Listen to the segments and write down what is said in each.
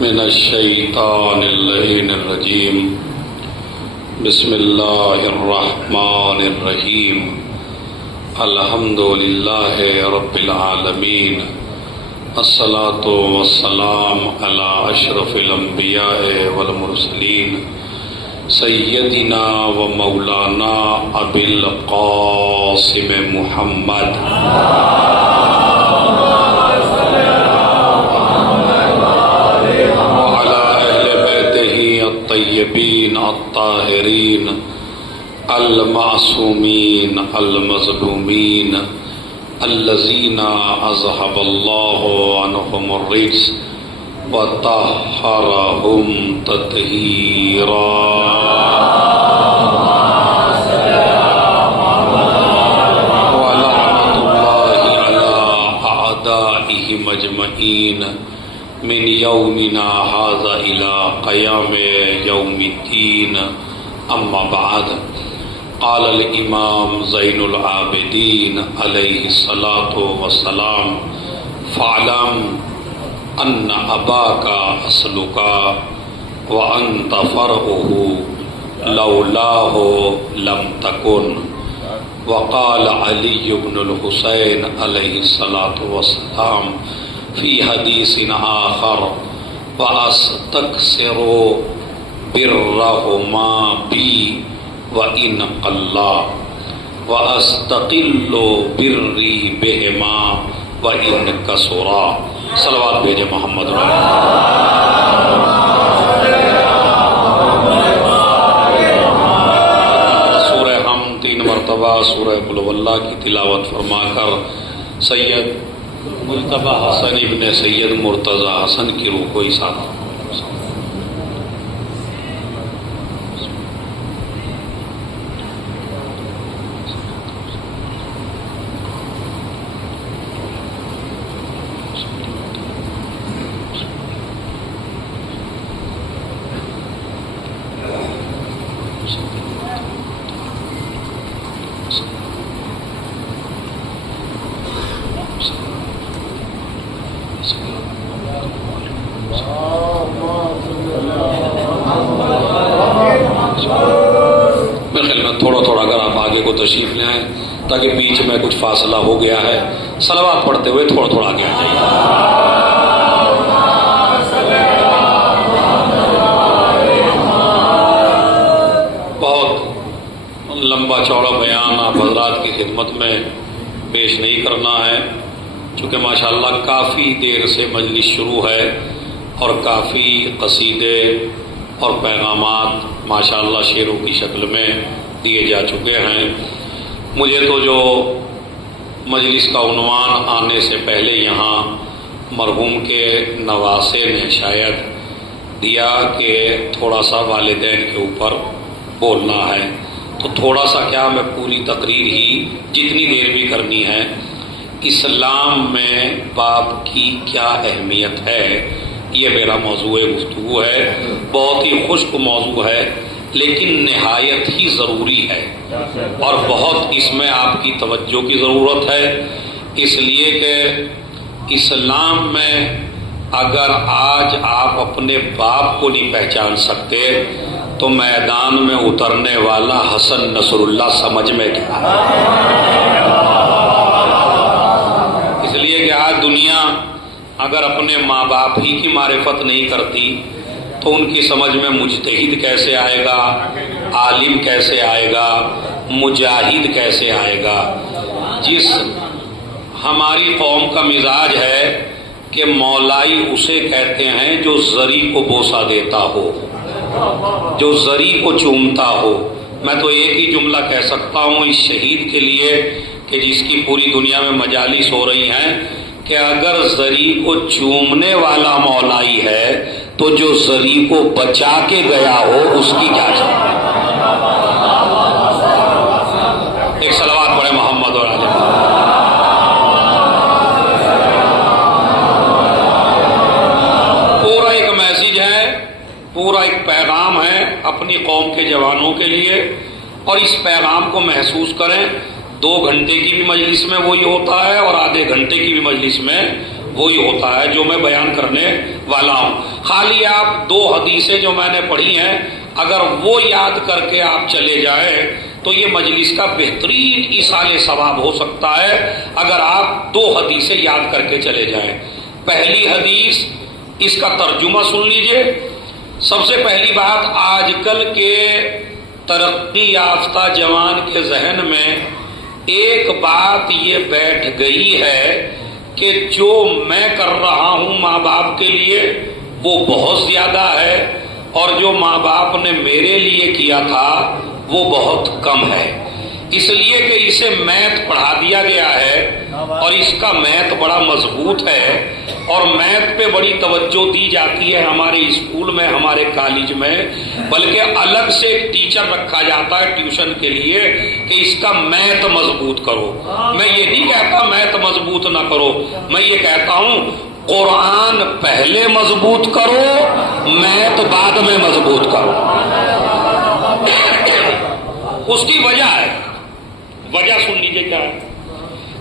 من الشیطان اللعین الرجیم بسم اللہ الرحمن الرحیم الحمد للہ رب العالمین الصلاة والسلام علی اشرف الانبیاء والمرسلین سیدنا و مولانا ابی القاسم محمد وعلی اہل بیتہ الطیبین الطاہرین المعصومین المظلومین الذین اذهب اللہ عنہم الرجس وطہرہم تطہیرا ولعنۃ اللہ علی اعدائہم اجمعین من یومنا ھذا الی قیام یوم الدین اما بعد قال الامام زین العابدین علیہ الصلاۃ والسلام فاعلم ان اباک اصلک وانت فرعہ لولاہ لم تکن وقال علی بن الحسین علیہ الصلاۃ والسلام فی حدیث آخر واستکثر برہما بی وَإِنْ قَلَّا وَأَسْتَقِلُّ بِرِّي بِهِمَا وَإِنْ كَسُرَا صلوات بھیجے محمد سورہ ہم 3 مرتبہ سورہ قل هو اللہ کی تلاوت فرما کر سید مجتبی حسن ابن سید مرتضی حسن کی روح کو ایثار تشریف لے آئیں تاکہ بیچ میں کچھ فاصلہ ہو گیا ہے صلوات پڑھتے ہوئے تھوڑا تھوڑا آگے آ جائیے بہت لمبا چوڑا بیان آپ حضرات کی خدمت میں پیش نہیں کرنا ہے چونکہ ماشاءاللہ کافی دیر سے مجلس شروع ہے اور کافی قصیدے اور پیغامات ماشاءاللہ شعروں کی شکل میں دیے جا چکے ہیں مجھے تو جو مجلس کا عنوان آنے سے پہلے یہاں مرحوم کے نواسے نے شاید دیا کہ تھوڑا سا والدین کے اوپر بولنا ہے تو تھوڑا سا کیا میں پوری تقریر ہی جتنی دیر بھی کرنی ہے اسلام میں باپ کی کیا اہمیت ہے یہ میرا موضوع گفتگو ہے بہت ہی خشک موضوع ہے لیکن نہایت ہی ضروری ہے اور بہت اس میں آپ کی توجہ کی ضرورت ہے اس لیے کہ اسلام میں اگر آج آپ اپنے باپ کو نہیں پہچان سکتے تو میدان میں اترنے والا حسن نصر اللہ سمجھ میں کیا اس لیے کہ آج دنیا اگر اپنے ماں باپ ہی کی معرفت نہیں کرتی تو ان کی سمجھ میں مجتہد کیسے آئے گا عالم کیسے آئے گا مجاہد کیسے آئے گا جس ہماری قوم کا مزاج ہے کہ مولائی اسے کہتے ہیں جو زری کو بوسہ دیتا ہو جو زری کو چومتا ہو میں تو ایک ہی جملہ کہہ سکتا ہوں اس شہید کے لیے کہ جس کی پوری دنیا میں مجالس ہو رہی ہیں کہ اگر زری کو چومنے والا مولائی ہے تو جو زری کو بچا کے گیا ہو اس کی کیا چاہیے ایک صلوات پڑھے محمد اور علی پورا ایک میسج ہے پورا ایک پیغام ہے اپنی قوم کے جوانوں کے لیے اور اس پیغام کو محسوس کریں 2 گھنٹے کی بھی مجلس میں وہی ہوتا ہے اور آدھے گھنٹے کی بھی مجلس میں وہی ہوتا ہے جو میں بیان کرنے والا ہوں. خالی آپ 2 حدیثیں جو میں نے پڑھی ہیں اگر وہ یاد کر کے آپ چلے جائیں تو یہ مجلس کا بہترین ایصال ثواب ہو سکتا ہے اگر آپ 2 حدیثیں یاد کر کے چلے جائیں. پہلی حدیث، اس کا ترجمہ سن لیجئے. سب سے پہلی بات، آج کل کے ترقی یافتہ جوان کے ذہن میں ایک بات یہ بیٹھ گئی ہے کہ جو میں کر رہا ہوں ماں باپ کے لیے وہ بہت زیادہ ہے اور جو ماں باپ نے میرے لیے کیا تھا وہ بہت کم ہے. اس لیے کہ اسے میتھ پڑھا دیا گیا ہے اور اس کا میتھ بڑا مضبوط ہے اور میتھ پہ بڑی توجہ دی جاتی ہے ہمارے اسکول میں، ہمارے کالج میں، بلکہ الگ سے ایک ٹیچر رکھا جاتا ہے ٹیوشن کے لیے کہ اس کا میتھ مضبوط کرو. میں یہ نہیں کہتا میتھ مضبوط نہ کرو، میں یہ کہتا ہوں قرآن پہلے مضبوط کرو، میتھ بعد میں مضبوط کرو. اس کی وجہ ہے، وجہ سن لیجیے کیا ہے.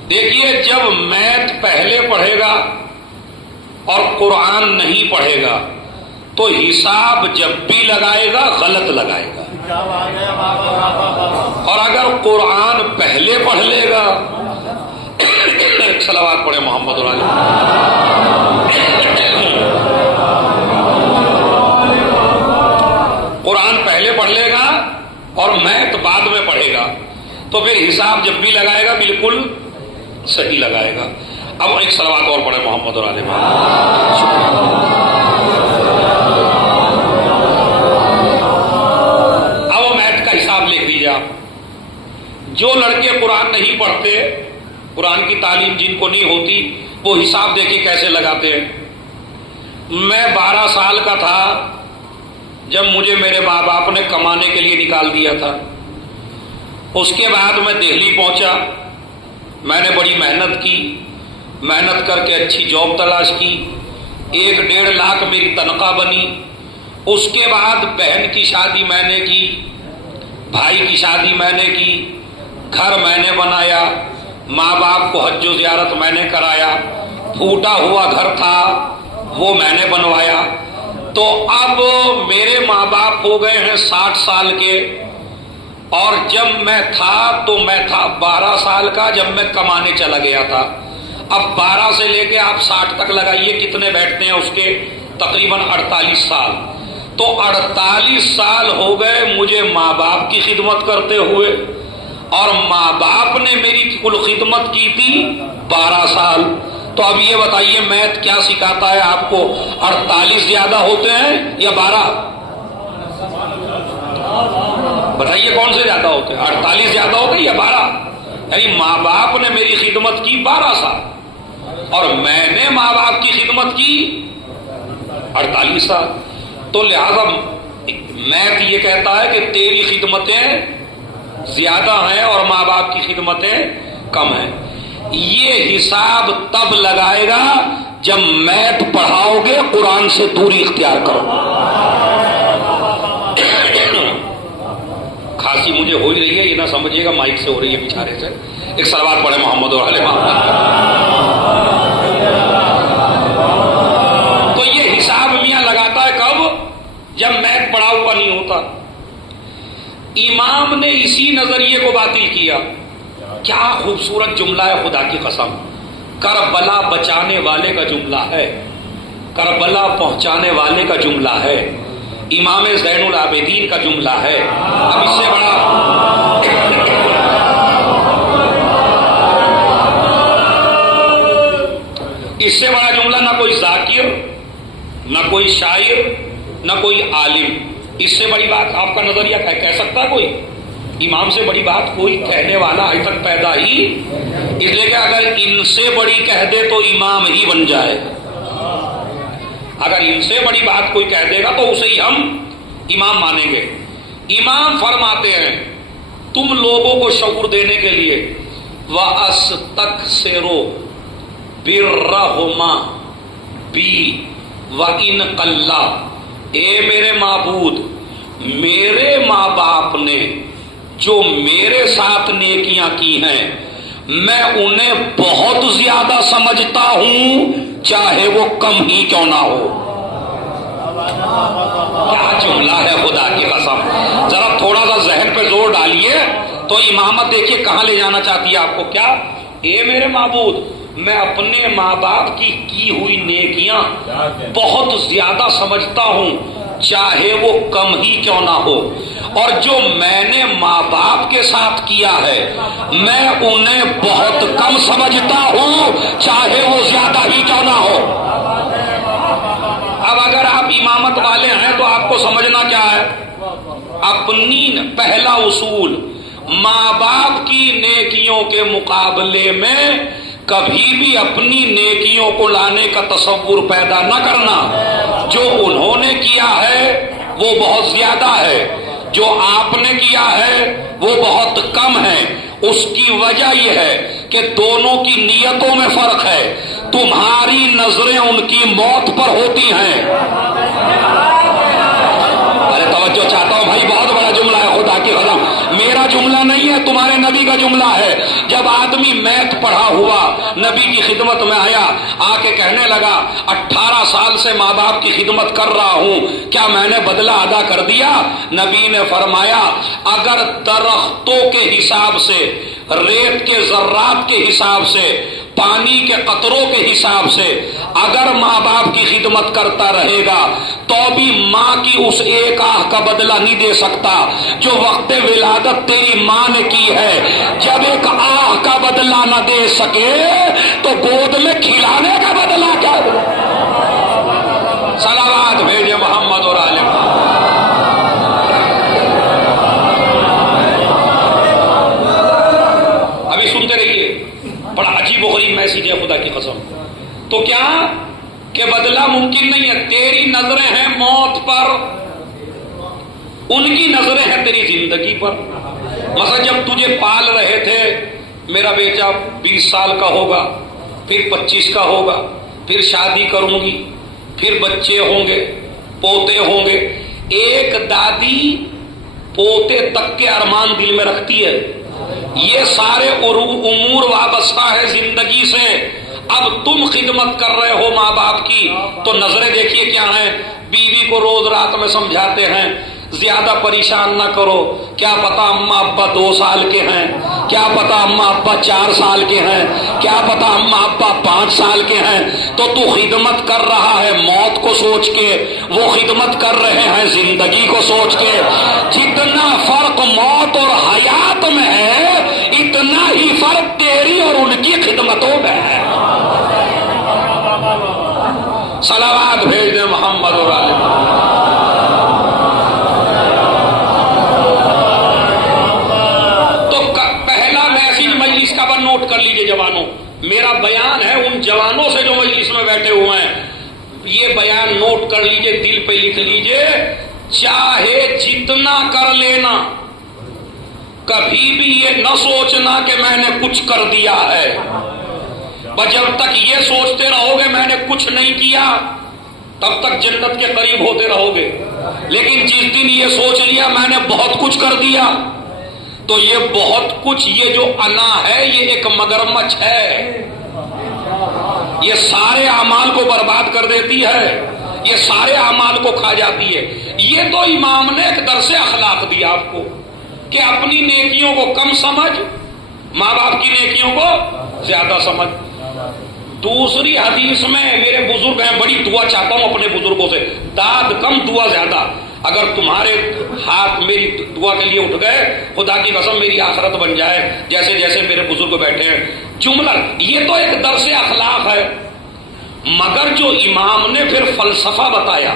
دیکھیے، جب میتھ پہلے پڑھے گا اور قرآن نہیں پڑھے گا تو حساب جب بھی لگائے گا غلط لگائے گا، اور اگر قرآن پہلے پڑھ لے گا صلوات پڑھے محمد علیہ، قرآن پہلے پڑھ لے گا اور میتھ بعد میں پڑھے گا تو پھر حساب جب بھی لگائے گا بالکل صحیح لگائے گا. اب ایک صلوات اور پڑھے محمد علیہ. اب وہ میتھ کا حساب لکھ دیجیے آپ. جو لڑکے قرآن نہیں پڑھتے، قرآن کی تعلیم جن کو نہیں ہوتی، وہ حساب دیکھیں کیسے لگاتے ہیں. میں 12 سال کا تھا جب مجھے میرے ماں باپ نے کمانے کے لیے نکال دیا تھا. اس کے بعد میں دہلی پہنچا، میں نے بڑی محنت کی، محنت کر کے اچھی جاب تلاش کی، 1-1.5 لاکھ میری تنخواہ بنی. اس کے بعد بہن کی شادی میں نے کی، بھائی کی شادی میں نے کی، گھر میں نے بنایا، ماں باپ کو حج و زیارت میں نے کرایا، پھوٹا ہوا گھر تھا وہ میں نے بنوایا. تو اب میرے ماں باپ ہو گئے ہیں 60 سال کے، اور جب میں تھا تو میں تھا 12 سال کا جب میں کمانے چلا گیا تھا. اب 12 سے لے کے آپ 60 تک لگائیے کتنے بیٹھتے ہیں اس کے، تقریباً 48 سال. تو 48 سال ہو گئے مجھے ماں باپ کی خدمت کرتے ہوئے، اور ماں باپ نے میری کل خدمت کی تھی 12 سال. تو اب یہ بتائیے میتھ کیا سکھاتا ہے آپ کو، 48 زیادہ ہوتے ہیں یا 12؟ بتائیے کون سے زیادہ ہوتے ہیں، 48 زیادہ ہوتے ہیں یا 12؟ یعنی ماں باپ نے میری خدمت کی 12 سال اور میں نے ماں باپ کی خدمت کی 48 سال. تو لہذا میتھ یہ کہتا ہے کہ تیری خدمتیں زیادہ ہیں اور ماں باپ کی خدمتیں کم ہیں. یہ حساب تب لگائے گا جب میتھ پڑھاؤ گے قرآن سے دوری اختیار کرو. کھانسی مجھے ہو ہی رہی ہے، یہ نہ سمجھیے گا مائک سے ہو رہی ہے بیچارے سے. ایک صلوات پڑھے محمد اور علیہ محمد. تو یہ حساب میاں لگاتا ہے کب؟ جب میتھ پڑھا ہوا نہیں ہوتا. امام نے اسی نظریے کو باطل کیا. کیا خوبصورت جملہ ہے، خدا کی قسم، کربلا بچانے والے کا جملہ ہے، کربلا پہنچانے والے کا جملہ ہے، امام زین العابدین کا جملہ ہے. اب اس سے بڑا جملہ نہ کوئی ذاکر، نہ کوئی شاعر، نہ کوئی عالم. اس سے بڑی بات آپ کا نظریہ کہہ سکتا ہے کوئی؟ امام سے بڑی بات کوئی کہنے والا آج تک پیدا ہی، اس لیے کہ اگر ان سے بڑی کہہ دے تو امام ہی بن جائے. اگر ان سے بڑی بات کوئی کہہ دے گا تو اسے ہی ہم امام مانیں گے. امام فرماتے ہیں تم لوگوں کو شعور دینے کے لیے وَأَسْتَكْثِرُ بِرَّهُمَا بِي وَإِنْ قَلَّ، اے میرے معبود، میرے ماں باپ نے جو میرے ساتھ نیکیاں کی ہیں میں انہیں بہت زیادہ سمجھتا ہوں چاہے وہ کم ہی کیوں نہ ہو. کیا جملہ ہے خدا کی قسم. ذرا تھوڑا سا ذہن پہ زور ڈالیے تو امامت دیکھیے کہاں لے جانا چاہتی ہے آپ کو. کیا اے میرے معبود، میں اپنے ماں باپ کی ہوئی نیکیاں بہت زیادہ سمجھتا ہوں، چاہے وہ کم ہی کیوں نہ ہو، اور جو میں نے ماں باپ کے ساتھ کیا ہے میں انہیں بہت کم سمجھتا ہوں، چاہے وہ زیادہ ہی کیوں نہ ہو. اب اگر آپ امامت والے ہیں تو آپ کو سمجھنا کیا ہے، اپنی پہلا اصول ماں باپ کی نیکیوں کے مقابلے میں کبھی بھی اپنی نیکیوں کو لانے کا تصور پیدا نہ کرنا. جو انہوں نے کیا ہے وہ بہت زیادہ ہے، جو آپ نے کیا ہے وہ بہت کم ہے. اس کی وجہ یہ ہے کہ دونوں کی نیتوں میں فرق ہے. تمہاری نظریں ان کی موت پر ہوتی ہیں. ارے توجہ چاہتا ہوں بھائی، بہت بڑا جملہ ہے خدا کی قسم. میرا جملہ نہیں ہے، تمہارے نبی کا جملہ ہے. جب آدمی میتھ پڑھا ہوا نبی کی خدمت میں آیا، آ کے کہنے لگا 18 سال سے ماں باپ کی خدمت کر رہا ہوں، کیا میں نے بدلہ ادا کر دیا؟ نبی نے فرمایا اگر درختوں کے حساب سے، ریت کے ذرات کے حساب سے، پانی کے قطروں کے حساب سے اگر ماں باپ کی خدمت کرتا رہے گا تو بھی ماں کی اس ایک آہ کا بدلہ نہیں دے سکتا جو وقت ولادت تیری ماں نے کی ہے. جب ایک آہ کا بدلہ نہ دے سکے تو گود میں کھلانے کا بدلہ کیا دے؟ صلوات بھیجے محمد اور آل محمد. ابھی سنتے رہیے، بڑا عجیب و غریب میسج ہے خدا کی قسم. تو کیا کہ بدلہ ممکن نہیں ہے. تیری نظریں ہیں موت پر، ان کی نظریں ہیں تیری زندگی پر. مثلا جب تجھے پال رہے تھے، میرا بیٹا 20 سال کا ہوگا، پھر 25 کا ہوگا، پھر شادی کروں گی، پھر بچے ہوں گے، پوتے ہوں گے. ایک دادی پوتے تک کے ارمان دل میں رکھتی ہے. یہ سارے امور وابستہ ہے زندگی سے. اب تم خدمت کر رہے ہو ماں باپ کی تو نظریں دیکھیے کیا ہیں. بیوی کو روز رات میں سمجھاتے ہیں زیادہ پریشان نہ کرو، کیا پتا اماں ابا 2 سال کے ہیں، کیا پتا اماں ابا 4 سال کے ہیں، کیا پتا اماں ابا 5 سال کے ہیں. تو خدمت کر رہا ہے موت کو سوچ کے، وہ خدمت کر رہے ہیں زندگی کو سوچ کے. جتنا فرق موت اور حیات میں ہے اتنا ہی فرق تیری اور ان کی خدمتوں میں ہے. صلوات بھیج دیں محمد اور آل محمد. تو پہلا میسج مجلس کا بن نوٹ کر لیجئے جوانوں. میرا بیان ہے ان جوانوں سے جو مجلس میں بیٹھے ہوئے ہیں. یہ بیان نوٹ کر لیجئے، دل پہ لکھ لیجئے. چاہے جتنا کر لینا، کبھی بھی یہ نہ سوچنا کہ میں نے کچھ کر دیا ہے. جب تک یہ سوچتے رہو گے میں نے کچھ نہیں کیا تب تک جنت کے قریب ہوتے رہو گے. لیکن جس دن یہ سوچ لیا میں نے بہت کچھ کر دیا تو یہ بہت کچھ، یہ جو انا ہے یہ ایک مگرمچھ ہے. یہ سارے اعمال کو برباد کر دیتی ہے، یہ سارے اعمال کو کھا جاتی ہے. یہ تو امام نے ایک درس اخلاق دیا آپ کو کہ اپنی نیکیوں کو کم سمجھ، ماں باپ کی نیکیوں کو زیادہ سمجھ. دوسری حدیث میں میرے بزرگ ہیں، بڑی دعا چاہتا ہوں اپنے بزرگوں سے، داد کم دعا زیادہ. اگر تمہارے ہاتھ میری دعا کے لیے اٹھ گئے خدا کی قسم میری آخرت بن جائے جیسے جیسے میرے بزرگ بیٹھے ہیں. جملہ یہ تو ایک درس اخلاق ہے، مگر جو امام نے پھر فلسفہ بتایا،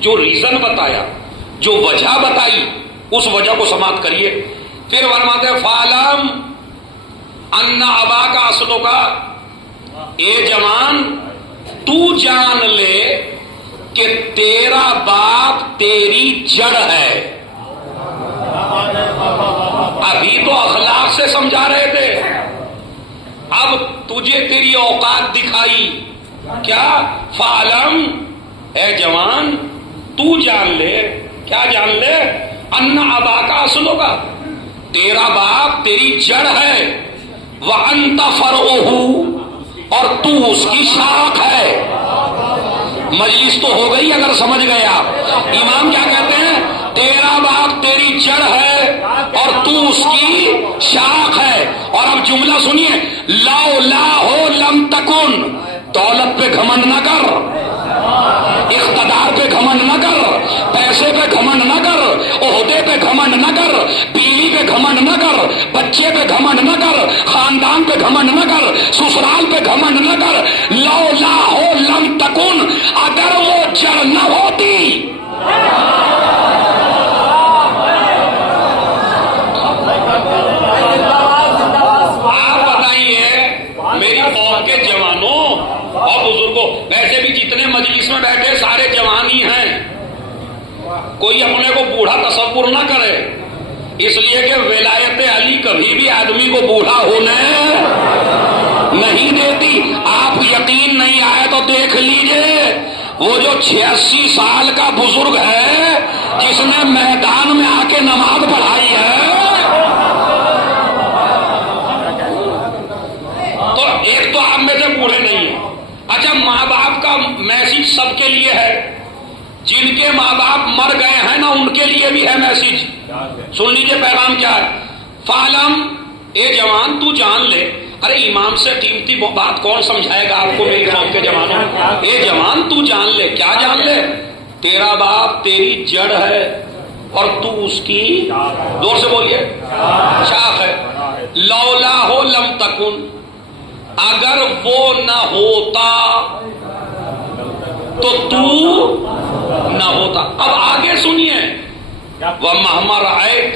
جو ریزن بتایا، جو وجہ بتائی، اس وجہ کو سماعت کریے. پھر فرماتے ہیں فعلم ان ابا کا اصلوں کا، اے جوان تو جان لے کہ تیرا باپ تیری جڑ ہے. ابھی تو اخلاق سے سمجھا رہے تھے، اب تجھے تیری اوقات دکھائی. کیا؟ فعلم، اے جوان تو جان لے. کیا جان لے؟ ان ابا کا اصلوں کا، تیرا باپ تیری جڑ ہے. وانت فرعہ، اور تو اس کی شاخ ہے. مجلس تو ہو گئی اگر سمجھ گئے آپ. امام کیا کہتے ہیں؟ تیرا باپ تیری جڑ ہے اور تو اس کی شاخ ہے. اور اب جملہ سنیے، لو لا ہو لم تکن. دولت پہ گھمنڈ نہ کر، اقتدار پہ گھمنڈ نہ کر، پیسے پہ گھمنڈ نہ کر، عہدے پہ گھمنڈ نہ کر، بیوی پہ گھمنڈ نہ کر، بچے پہ گھمنڈ نہ کر، خاندان پہ گھمنڈ نہ کر، سسرال پہ گھمنڈ نہ کر. لو لا ہو لم تکن، اگر وہ جڑ نہ ہوتی. آپ بتائیے میری قوم کے جوانوں اور بزرگوں، ویسے بھی جتنے مجلس میں بیٹھے سارے جوان ہی ہیں، کوئی اپنے کو بوڑھا تصور نہ کرے، اس لیے کہ ولایت علی کبھی بھی آدمی کو بوڑھا ہونے نہیں دیتی. آپ یقین نہیں آئے تو دیکھ لیجئے، وہ جو 86 سال کا بزرگ ہے جس نے میدان میں آ کے نماز پڑھائی ہے، تو ایک تو آپ میں سے بوڑھے نہیں ہیں. اچھا، ماں باپ کا میسج سب کے لیے ہے، جن کے ماں باپ مر گئے ہیں نا ان کے لیے بھی ہے میسج. سن لیجئے پیغام کیا ہے. فعلم، اے جوان تو جان لے. ارے امام سے قیمتی بات کون سمجھائے گا آپ کو میری قوم کے جوانوں. اے جوان تو جان لے. کیا جان لے؟ تیرا باپ تیری جڑ ہے اور تو اس کی، زور سے بولیے، شاخ ہے. لولا ہو لم تکن، اگر وہ نہ ہوتا تو نہ ہوتا. اب آگے سنیے، وَمَهْمَا رَأَيْتَ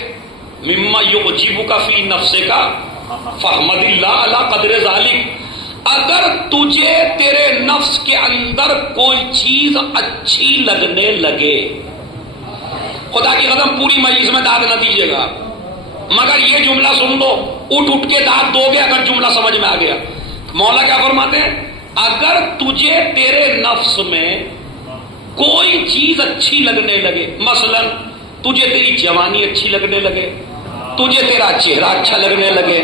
مِمَّا يُعْجِبُكَ فِي نَفْسِكَ فَاحْمَدِ اللَّهَ عَلَىٰ قَدْرِ ذَلِكَ. اگر تجھے تیرے نفس کے اندر کوئی چیز اچھی لگنے لگے، خدا کی قسم پوری مجلس میں داد نہ دیجیے گا، مگر یہ جملہ سن لو، اٹھ کے داد دو گے اگر جملہ سمجھ میں آ گیا. مولا کیا فرماتے ہیں؟ اگر تجھے تیرے نفس میں کوئی چیز اچھی لگنے لگے، مثلا تجھے تیری جوانی اچھی لگنے لگے، تجھے تیرا چہرہ اچھا لگنے لگے،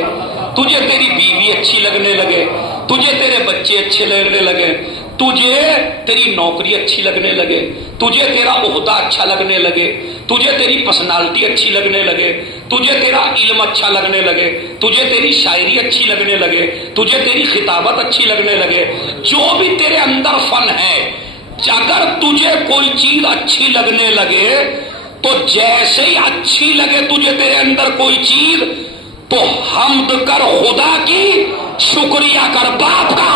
تجھے تیری بیوی اچھی لگنے لگے، تجھے تیرے بچے اچھے لگنے لگے، تجھے تیری نوکری اچھی لگنے لگے، تجھے تیرا عہدہ اچھا لگنے لگے، تجھے تیری پرسنالٹی اچھی لگنے لگے، تجھے تیرا علم اچھا لگنے لگے، تجھے تیری شاعری اچھی لگنے لگے، تجھے تیری خطابت اچھی لگنے لگے، جو بھی تیرے اندر فن ہے، اگر تجھے کوئی چیز اچھی لگنے لگے تو جیسے ہی اچھی لگے تجھے تیرے اندر کوئی چیز تو حمد کر خدا کی، شکریہ کر باپ کا.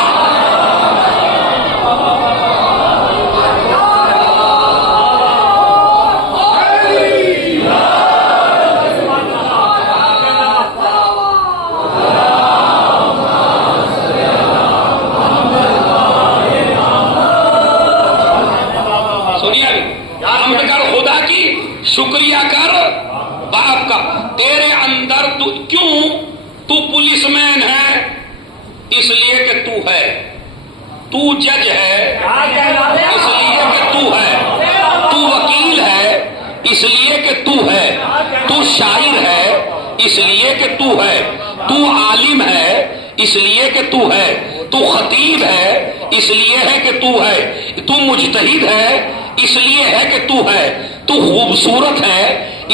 شکریہ کر باپ کا. تیرے اندر تو پولیس مین ہے اس لیے کہ تو ہے، تو جج ہے اس لیے کہ تو ہے، تو وکیل ہے اس لیے کہ تو ہے، تو شاعر ہے اس لیے کہ تو ہے، تو عالم ہے اس لیے کہ تو ہے، تو خطیب ہے اس لیے ہے کہ تو ہے، تو مجتہد ہے اس لیے ہے کہ تو ہے، تو خوبصورت ہے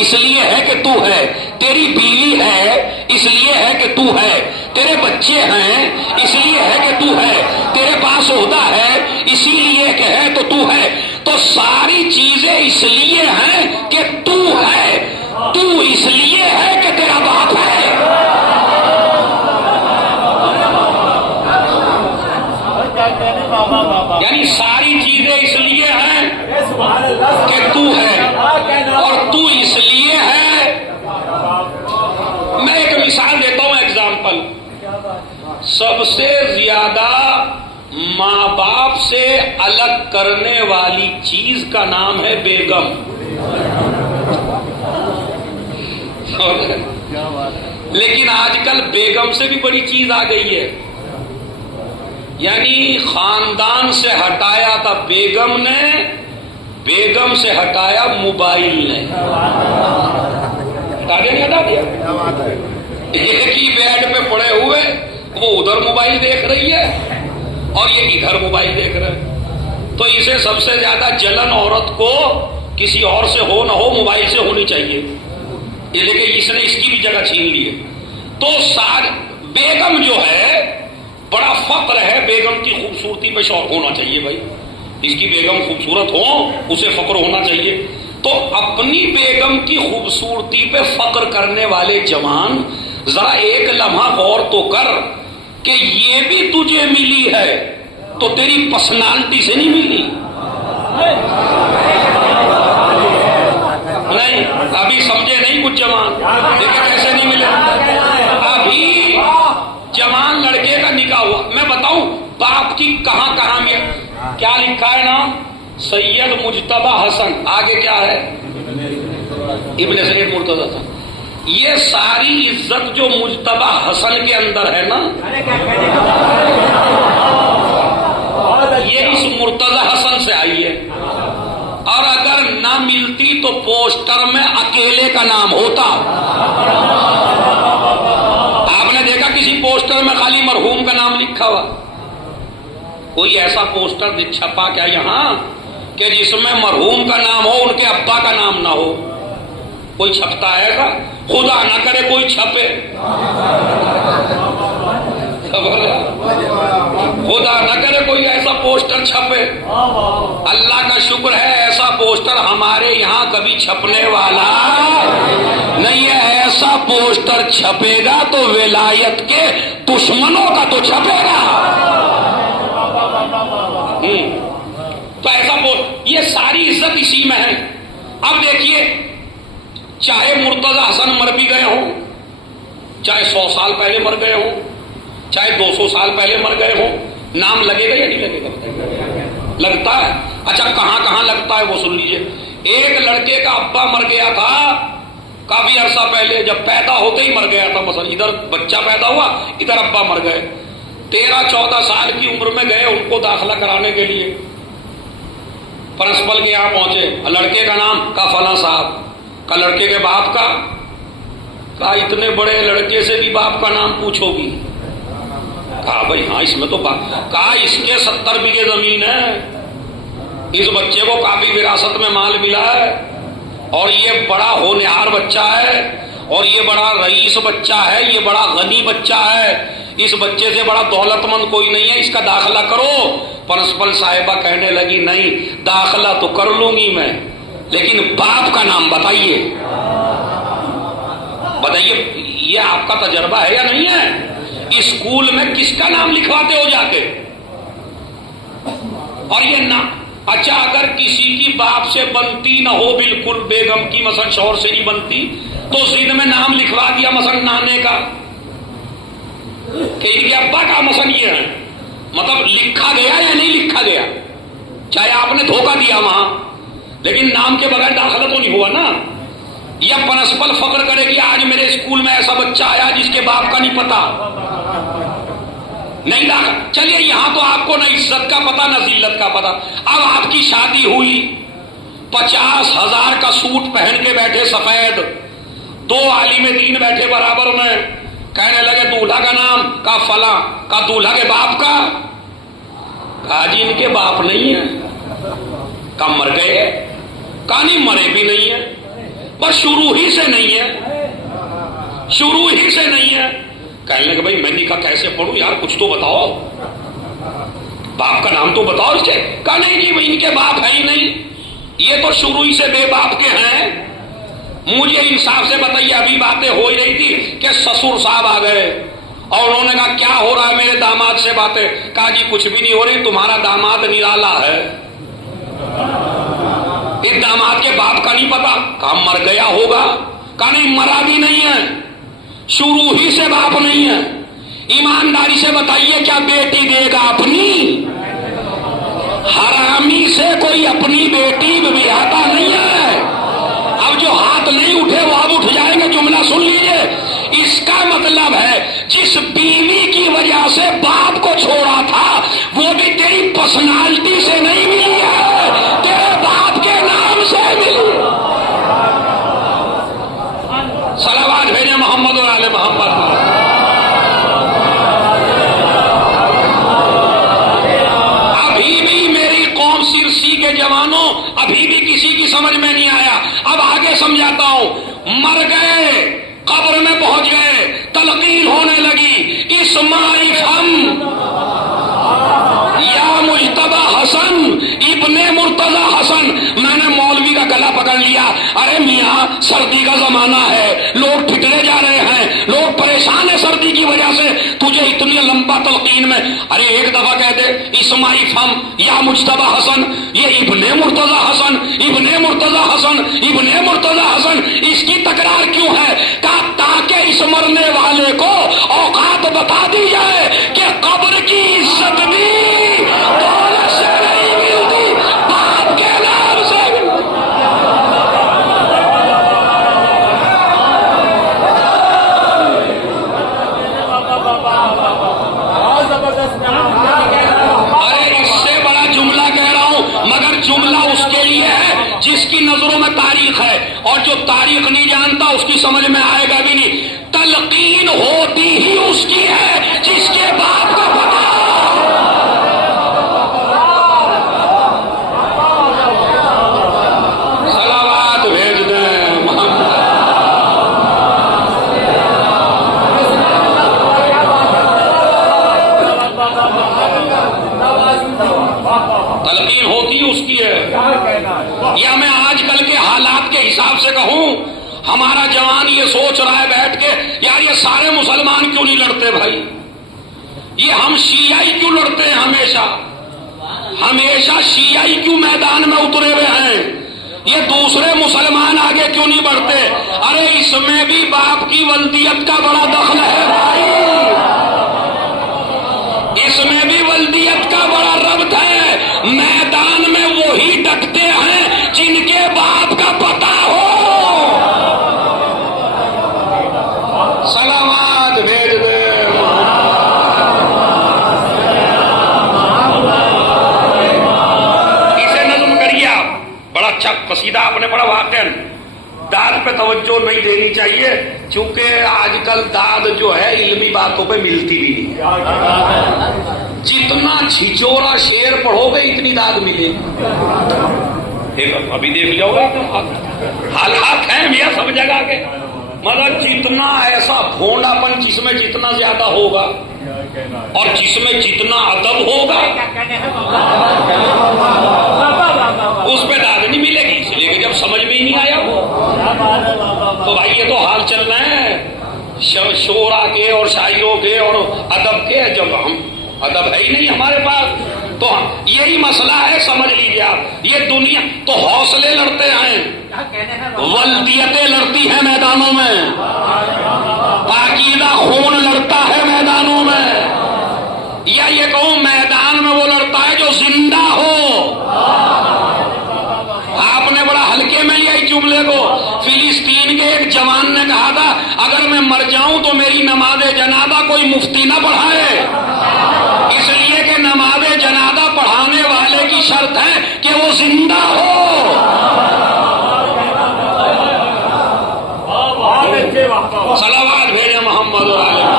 اس لیے ہے کہ تو ہے، تیری بیوی ہے اس لیے ہے کہ تو ہے، تیرے بچے ہیں اس لیے ہے کہ تو ہے، تیرے پاس عہدہ ہے اسی لیے کہ ہے تو ہے. تو ساری چیزیں اس لیے ہیں کہ تو ہے، تو اس لیے ہے کہ تیرا باپ ہے. یعنی ساری چیزیں اس لیے ہیں کہ تو ہے اور تو اس لیے ہے. میں ایک مثال دیتا ہوں، ایگزامپل. سب سے زیادہ ماں باپ سے الگ کرنے والی چیز کا نام ہے بیگم. لیکن آج کل بیگم سے بھی بڑی چیز آ گئی ہے. یعنی خاندان سے ہٹایا تھا بیگم نے، بیگم سے ہٹایا موبائل نے. ہٹا دیا نہیں ہٹا دیا؟ ایک ہی بیڈ پہ پڑے ہوئے وہ ادھر موبائل دیکھ رہی ہے اور یہ ادھر موبائل دیکھ رہے ہیں. تو اسے سب سے زیادہ جلن عورت کو کسی اور سے ہو نہ ہو موبائل سے ہونی چاہیے، لیکن اس نے اس کی بھی جگہ چھین لی ہے. تو بیگم جو ہے بڑا فخر ہے، بیگم کی خوبصورتی پہ شوق ہونا چاہیے بھائی. اس کی بیگم خوبصورت ہو اسے فخر ہونا چاہیے. تو اپنی بیگم کی خوبصورتی پہ فخر کرنے والے جوان ذرا ایک لمحہ غور تو کر کہ یہ بھی تجھے ملی ہے تو تیری پرسنالٹی سے نہیں ملی. نہیں ابھی سمجھے نہیں کچھ جوان، دیکھیں کیسے نہیں ملے. ابھی جوان لڑکے کا نکاح ہوا، میں بتاؤں باپ کی کہاں کہاں میں کیا لکھا ہے نا، سید مجتبی حسن، آگے کیا ہے ابن سید مرتضی حسن. یہ ساری عزت جو مجتبی حسن کے اندر ہے نا، یہ اس مرتضی حسن سے آئی ہے. اور اگر نہ ملتی تو پوسٹر میں اکیلے کا نام ہوتا. آپ نے دیکھا کسی پوسٹر میں خالی مرحوم کا نام لکھا ہوا؟ کوئی ایسا پوسٹر چھپا کیا یہاں کہ جس میں مرحوم کا نام ہو ان کے ابا کا نام نہ ہو؟ کوئی چھپتا ہے ایسا؟ خدا نہ کرے کوئی چھپے، خدا نہ کرے کوئی ایسا پوسٹر چھپے. اللہ کا شکر ہے ایسا پوسٹر ہمارے یہاں کبھی چھپنے والا نہیں ہے. ایسا پوسٹر چھپے گا تو ولایت کے دشمنوں کا تو چھپے گا. تو ایسا یہ ساری عزت اسی میں ہے. اب دیکھیے چاہے مرتضی حسن مر بھی گئے ہوں، چاہے 100 سال پہلے مر گئے ہوں، چاہے 200 سال پہلے مر گئے ہوں، نام لگے گا یا نہیں لگے گا؟ لگتا ہے. اچھا کہاں کہاں لگتا ہے وہ سن لیجئے. ایک لڑکے کا ابا مر گیا تھا کافی عرصہ پہلے، جب پیدا ہوتے ہی مر گیا تھا. مثلا ادھر بچہ پیدا ہوا، ادھر ابا مر گئے. 13-14 سال کی عمر میں گئے ان کو داخلہ کرانے کے لیے، پرنسپل کے یہاں پہنچے. لڑکے کا نام کا فلاں صاحب، کا لڑکے کے باپ کا، کہا اتنے بڑے لڑکے سے بھی باپ کا نام پوچھو گی؟ کہا بھائی ہاں اس میں تو کہا اس کے 70 بیگھے زمین ہے، اس بچے کو کافی وراثت میں مال ملا ہے، اور یہ بڑا ہونہار بچہ ہے، اور یہ بڑا رئیس بچہ ہے، یہ بڑا غنی بچہ ہے، اس بچے سے بڑا دولت مند کوئی نہیں ہے، اس کا داخلہ کرو. پرنسپل صاحبہ کہنے لگی نہیں داخلہ تو کر لوں گی میں، لیکن باپ کا نام بتائیے. بتائیے یہ آپ کا تجربہ ہے یا نہیں ہے؟ اسکول میں کس کا نام لکھواتے ہو جا کے؟ اور یہ نام اچھا اگر کسی کی باپ سے بنتی نہ ہو بالکل، بیگم کی مثلا شوہر سے نہیں بنتی، تو ضد میں نام لکھوا دیا مثلا نانے کا کہ ان کے ابا کا مثلا یہ ہے، مطلب لکھا گیا یا نہیں لکھا گیا؟ چاہے آپ نے دھوکہ دیا وہاں، لیکن نام کے بغیر داخلہ تو نہیں ہوا نا. یا پرنسپل فخر کرے کہ آج میرے اسکول میں ایسا بچہ آیا جس کے باپ کا نہیں پتا، نہیں داخل. چلیے یہاں تو آپ کو نہ عزت کا پتا نہ ذلت کا پتا. اب آپ کی شادی ہوئی، 50,000 کا سوٹ پہن کے بیٹھے سفید، 2 عالم دین بیٹھے برابر میں، کہنے لگے دولہا کا نام کا فلاں، کا دولہا کے باپ کا. کہا جی ان کے باپ نہیں ہے. کہا مر گئے؟ کہا نہیں مرے بھی نہیں ہے، بس شروع ہی سے نہیں ہے، شروع ہی سے نہیں ہے. کہنے لگے بھائی میں نکاح کیسے پڑھوں یار، کچھ تو بتاؤ، باپ کا نام تو بتاؤ اس کے. کہا نہیں جی ان کے باپ ہے ہی نہیں، یہ تو شروع ہی سے بے باپ کے ہیں. مجھے انصاف سے بتائیے. ابھی باتیں ہو ہی رہی تھی کہ سسر صاحب آ گئے اور انہوں نے کہا کیا ہو رہا ہے میرے داماد سے باتیں؟ کہا جی کچھ بھی نہیں ہو رہی، تمہارا داماد نرالا ہے. اس داماد کے باپ کا نہیں پتا. کہا مر گیا ہوگا. کہا نہیں مرا بھی نہیں ہے، شروع ہی سے باپ نہیں ہے. ایمانداری سے بتائیے کیا بیٹی دے گا اپنی؟ حرامی سے کوئی اپنی بیٹی بیاہتا نہیں ہے. اب جو ہاتھ نہیں اٹھے وہ اب اٹھ جائیں گے. جملہ سن لیجئے. اس کا مطلب ہے جس بیوی کی وجہ سے باپ کو چھوڑا تھا وہ بھی تیری پرسنالٹی سے نہیں ملی ہے، تیرے باپ کے نام سے ملی. صلوات بھیجے محمد اور آل محمد. بھی کسی کی سمجھ میں نہیں آیا. اب آگے سمجھاتا ہوں. مر گئے, قبر میں پہنچ گئے, تلقین ہونے لگی, اسماعی فم یا مجتبی حسن ابن مرتضی حسن. میں نے مولوی کا گلا پکڑ لیا. ارے میاں سردی کا زمانہ ہے, لوگ ٹھٹرے جا رہے ہیں, لوگ پریشان ہیں سردی کی وجہ سے, تجھے اتنی لمبا تلقین میں. ارے ایک دفعہ کہہ دے اسماعی فم یا مجتبی حسن, یہ ابن مرتضی حسن, ابن مرتضی حسن, ابن مرتضی حسن, اس کی تکرار کیوں ہے؟ تاکہ اس مرنے والے کو اوقات بتا دی جائے کہ قبر کی عزت بھی دولت سے نہیں ملتی, باپ کے نام سے ملتی. ارے اس سے بڑا جملہ کہہ رہا ہوں, مگر جملہ اس کے لیے ہے جس کی نظروں میں تاریخ ہے, اور جو تاریخ نہیں جانتا اس کی سمجھ میں آئے گا بھی نہیں. تلقین ہوتی ہی اس کی ہے جس کے باپ کو پتا. صلوات بھیج دیں محمد. تلقین ہوتی ہی اس کی ہے. یا میں آج کل کے حالات کے حساب سے کہوں, ہمارا جوان یہ سوچ رہا ہے بیٹھ کے, یار یہ سارے مسلمان کیوں نہیں لڑتے بھائی, یہ ہم شیعی کیوں لڑتے ہیں ہمیشہ, ہمیشہ شیعی کیوں میدان میں اترے ہوئے ہیں, یہ دوسرے مسلمان آگے کیوں نہیں بڑھتے. ارے اس میں بھی باپ کی ولدیت کا بڑا دخل ہے بھائی, اس میں بھی ولدیت کا بڑا ربط ہے. میدان میں وہی ڈٹتے ہیں جن کے باپ کا پتہ ہو. صلوات بھیج دے. اسے نظم کریے آپ, بڑا اچھا قصیدہ آپ نے پڑھا. واقعا داد پہ توجہ نہیں دینی چاہیے, چونکہ آج کل داد جو ہے علمی باتوں پہ ملتی بھی نہیں. جتنا چھچورا شعر پڑھو گے اتنی داد ملے. ابھی دیکھ جاؤ گا حالات ہیں میاں سب جگہ کے, مگر جتنا ایسا بھونڈا پن جس میں جتنا زیادہ ہوگا اور جس میں جتنا ادب ہوگا اس پہ داد نہیں ملے گی, اس لیے کہ جب سمجھ میں ہی نہیں آیا وہ. تو بھائی یہ تو حال چل رہے ہیں شعرا کے اور شاعروں کے اور ادب کے. جب ہم ادب ہے ہی نہیں ہمارے پاس, تو یہی مسئلہ ہے. سمجھ لیجیے آپ, یہ دنیا تو حوصلے لڑتے ہیں, ولدیتیں لڑتی ہیں میدانوں میں, پاکیزہ خون لڑتا ہے میدانوں میں, یا یہ کہوں میدان میں وہ لڑتا ہے جو زندہ ہو. آپ نے بڑا ہلکے میں لیا اس جملے کو. فلسطین کے ایک جوان نے کہا تھا اگر میں مر جاؤں تو میری نماز جنازہ کوئی مفتی نہ پڑھائے, اس لیے کہ نماز جنازہ پڑھانے والے کی شرط ہے کہ وہ زندہ ہو. صلوات بھیجے محمد و آلہ.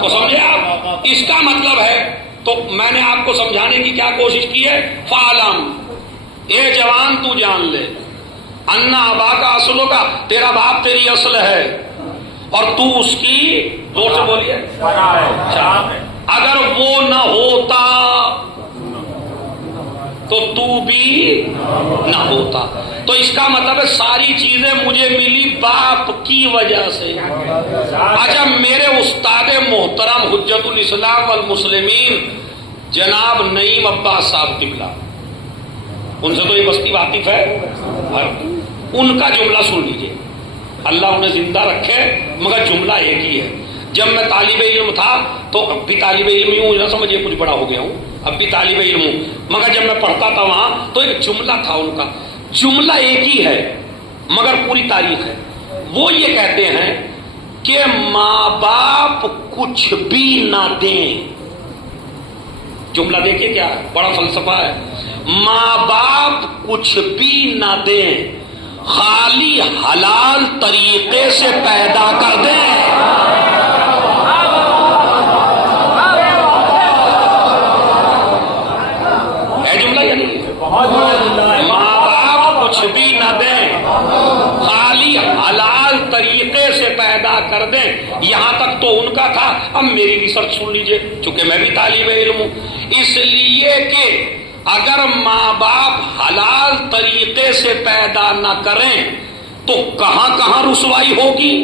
تو سمجھے آپ, اس کا مطلب ہے. تو میں نے آپ کو سمجھانے کی کیا کوشش کی ہے. فعلم, اے جوان تو جان لے, انا ابا کا اصلوں کا, تیرا باپ تیری اصل ہے اور تو اس کی زور سے بولیے. اگر وہ نہ ہوتا تو تو بھی نہ ہوتا. تو اس کا مطلب ہے ساری چیزیں مجھے ملی باپ کی وجہ سے. اچھا, میرے استاد محترم حجت الاسلام والمسلمین جناب نعیم عباس صاحب قبلہ, ان سے تو یہ بستی واقف ہے, ان کا جملہ سن لیجیے. اللہ انہیں زندہ رکھے, مگر جملہ ایک ہی ہے. جب میں طالب علم تھا تو اب بھی طالب علم ہی ہوں, نہ سمجھے کچھ بڑا ہو گیا ہوں, اب بھی طالب علم ہوں, مگر جب میں پڑھتا تھا وہاں تو ایک جملہ تھا ان کا. جملہ ایک ہی ہے مگر پوری تاریخ ہے. وہ یہ کہتے ہیں کہ ماں باپ کچھ بھی نہ دیں. جملہ دیکھیے کیا ہے, بڑا فلسفہ ہے. ماں باپ کچھ بھی نہ دیں, خالی حلال طریقے سے پیدا کر دیں. اب میری ریسرچ سن لیجئے، چونکہ میں بھی طالب علم ہوں، اس لیے کہ اگر ماں باپ حلال طریقے سے پیدا نہ کریں تو کہاں کہاں رسوائی ہوگی۔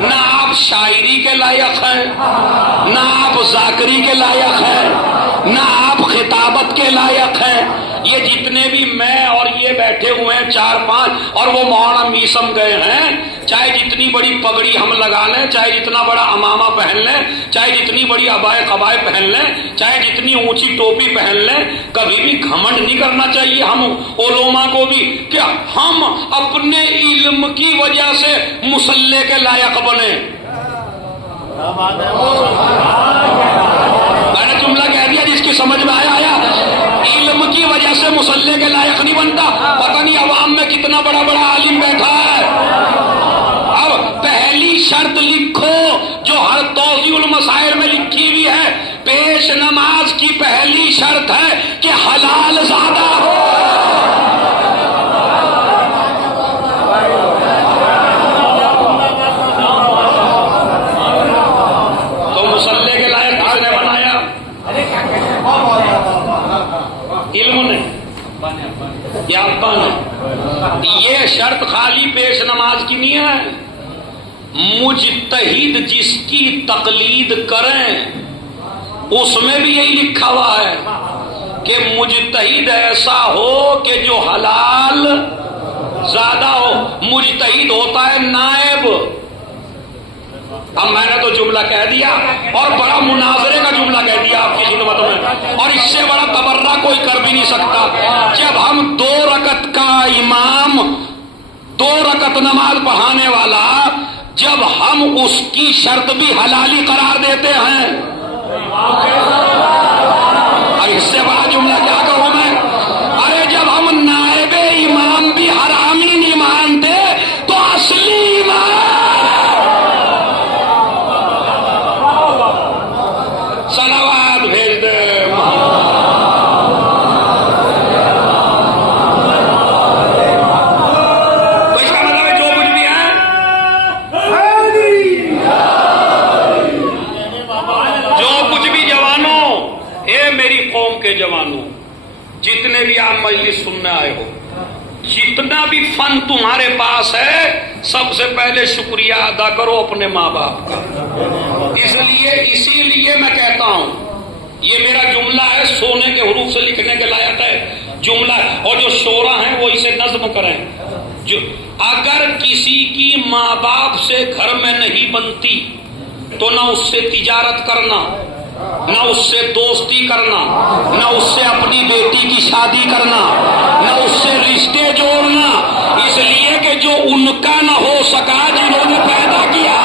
نہ آپ شاعری کے لائق ہیں، نہ آپ ذاکری کے لائق ہیں، نہ آپ خطابت کے لائق ہیں۔ یہ جتنے بھی میں اور یہ بیٹھے ہوئے ہیں 4-5 اور وہ مولانا میسم گئے ہیں، چاہے جتنی بڑی پگڑی ہم لگا لیں، چاہے جتنا بڑا امامہ پہن لیں، چاہے جتنی بڑی عبائے قبائے پہن لیں، چاہے جتنی اونچی ٹوپی پہن لیں، کبھی بھی گھمنڈ نہیں کرنا چاہیے ہم علماء کو بھی کہ ہم اپنے علم کی وجہ سے مصلی کے لائق بنے۔ میں نے جملہ کہہ دیا، جس کی سمجھ میں آیا۔ علم کی وجہ سے مصلی کے لائق نہیں بنتا۔ پتہ نہیں عوام میں کتنا بڑا بڑا عالم بیٹھا ہے۔ اب پہلی شرط لکھو جو ہر توضیح المسائل میں لکھی ہوئی ہے، پیش نماز کی پہلی شرط ہے کہ حلال زادہ ہو۔ تو مصلی کے لائق کس نے بنایا؟ علم نے یا ابا نے؟ یہ شرط خالی پیش نماز کی نہیں ہے، مجتہد جس کی تقلید کریں اس میں بھی یہی لکھا ہوا ہے کہ مجتہد ایسا ہو کہ جو حلال زیادہ ہو۔ مجتہد ہوتا ہے نائب۔ اب میں نے تو جملہ کہہ دیا اور بڑا مناظرے کا جملہ کہہ دیا آپ کی خدمت میں، اور اس سے بڑا تبرہ کوئی کر بھی نہیں سکتا۔ جب ہم 2 رکعت کا امام، 2 رکعت نماز پڑھانے والا، جب ہم اس کی شرط بھی حلالی قرار دیتے ہیں، اور اس سے بڑا جملہ کیا کہوں میں؟ ارے جب ہم نائب امام بھی حرامی نہیں مانتے تو اصلی امام صلوات بھیج دے۔ تو اس کا مطلب ہے جو کچھ بھی ہے، جو کچھ بھی جوانوں، اے میری قوم کے جوانوں، جتنے بھی آپ مجلس سننے آئے ہو، جتنا بھی فن تمہارے پاس ہے، سب سے پہلے شکریہ ادا کرو اپنے ماں باپ کا۔ اسی لیے میں کہتا ہوں، یہ میرا جملہ ہے، سونے کے حروف سے لکھنے کے لائق ہے جملہ ہے، اور جو شعرا ہیں وہ اسے نظم کریں۔ جو اگر کسی کی ماں باپ سے گھر میں نہیں بنتی تو نہ اس سے تجارت کرنا، نہ اس سے دوستی کرنا، نہ اس سے اپنی بیٹی کی شادی کرنا، نہ اس سے رشتے جوڑنا، اس لیے کہ جو ان کا نہ ہو سکا جنہوں نے پیدا کیا۔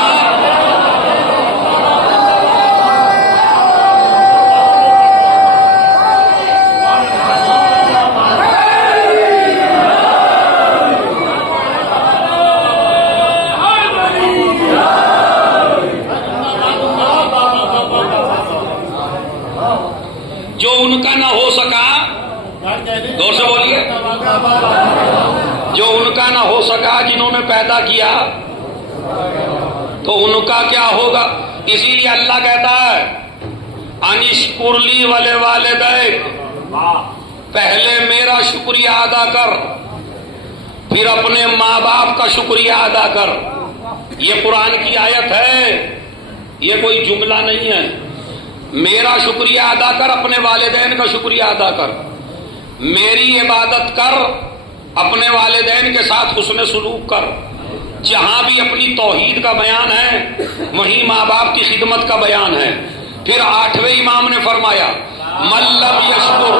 جو ان کا نہ ہو سکا، دور سے بولیے، جو ان کا نہ ہو سکا جنہوں نے پیدا کیا تو ان کا کیا ہوگا؟ اسی لیے اللہ کہتا ہے انشکر لی ولے والدیک، پہلے میرا شکریہ ادا کر، پھر اپنے ماں باپ کا شکریہ ادا کر۔ یہ قرآن کی آیت ہے، یہ کوئی جملہ نہیں ہے۔ میرا شکریہ ادا کر، اپنے والدین کا شکریہ ادا کر، میری عبادت کر، اپنے والدین کے ساتھ حسن سلوک کر۔ جہاں بھی اپنی توحید کا بیان ہے وہیں ماں باپ کی خدمت کا بیان ہے۔ پھر 8ویں امام نے فرمایا من لم یشکر،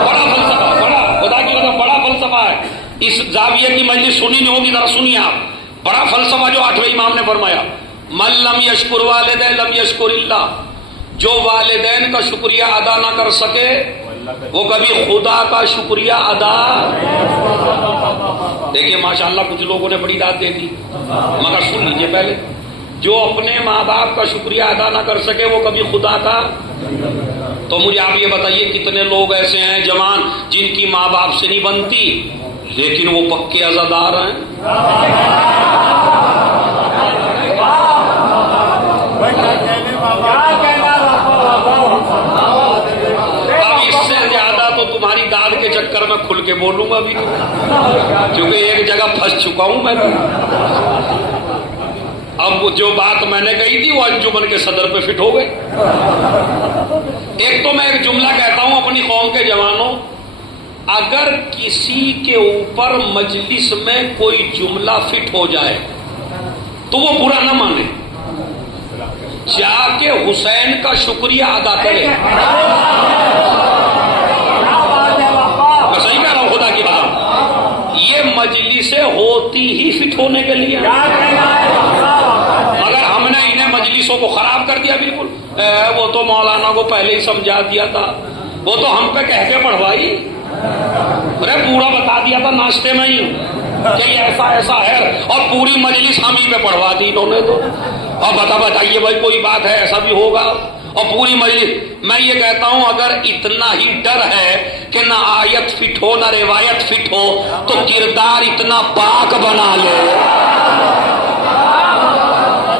بڑا فلسفہ، بڑا خدا کی قسم بڑا فلسفہ ہے۔ اس زاویے کی مجلس سنی نہیں ہوگی، ذرا سنیے آپ، بڑا فلسفہ جو 8ویں امام نے فرمایا من لم یشکر والدین لم یشکر اللہ، جو والدین کا شکریہ ادا نہ کر سکے وہ کبھی خدا کا شکریہ ادا۔ دیکھیے ماشاءاللہ کچھ لوگوں نے بڑی داد دے دی، مگر سن لیجیے پہلے، جو اپنے ماں باپ کا شکریہ ادا نہ کر سکے وہ کبھی خدا کا۔ تو مجھے آپ یہ بتائیے کتنے لوگ ایسے ہیں جوان جن کی ماں باپ سے نہیں بنتی لیکن وہ پکے عزادار ہیں؟ اب اس سے زیادہ تو تمہاری داد کے چکر میں کھل کے بولوں گا بھی نہیں، کیونکہ ایک جگہ پھنس چکا ہوں میں۔ اب جو بات میں نے کہی تھی وہ انجمن کے صدر پہ فٹ ہو گئی۔ ایک تو میں ایک جملہ کہتا ہوں اپنی قوم کے جوانوں، اگر کسی کے اوپر مجلس میں کوئی جملہ فٹ ہو جائے تو وہ برا نہ مانے، جا کے حسین کا شکریہ ادا کرے۔ میں صحیح کہہ رہا ہوں خدا کی قسم، یہ مجلسیں ہوتی ہی فٹ ہونے کے لیے، مگر ہم نے انہیں مجلسوں کو خراب کر دیا بالکل۔ وہ تو مولانا کو پہلے ہی سمجھا دیا تھا، وہ تو ہم پہ کہہ کے پڑھوائی، ارے پورا بتا دیا تھا ناشتے میں ہی کہ یہ ایسا ایسا ہے، اور پوری مجلس ہم ہی پہ پڑھوا دی انہوں نے تو۔ اور بتائیے بھائی کوئی بات ہے ایسا بھی ہوگا؟ اور پوری مجلس، میں یہ کہتا ہوں اگر اتنا ہی ڈر ہے کہ نہ آیت فٹ ہو نہ روایت فٹ ہو تو کردار اتنا پاک بنا لے،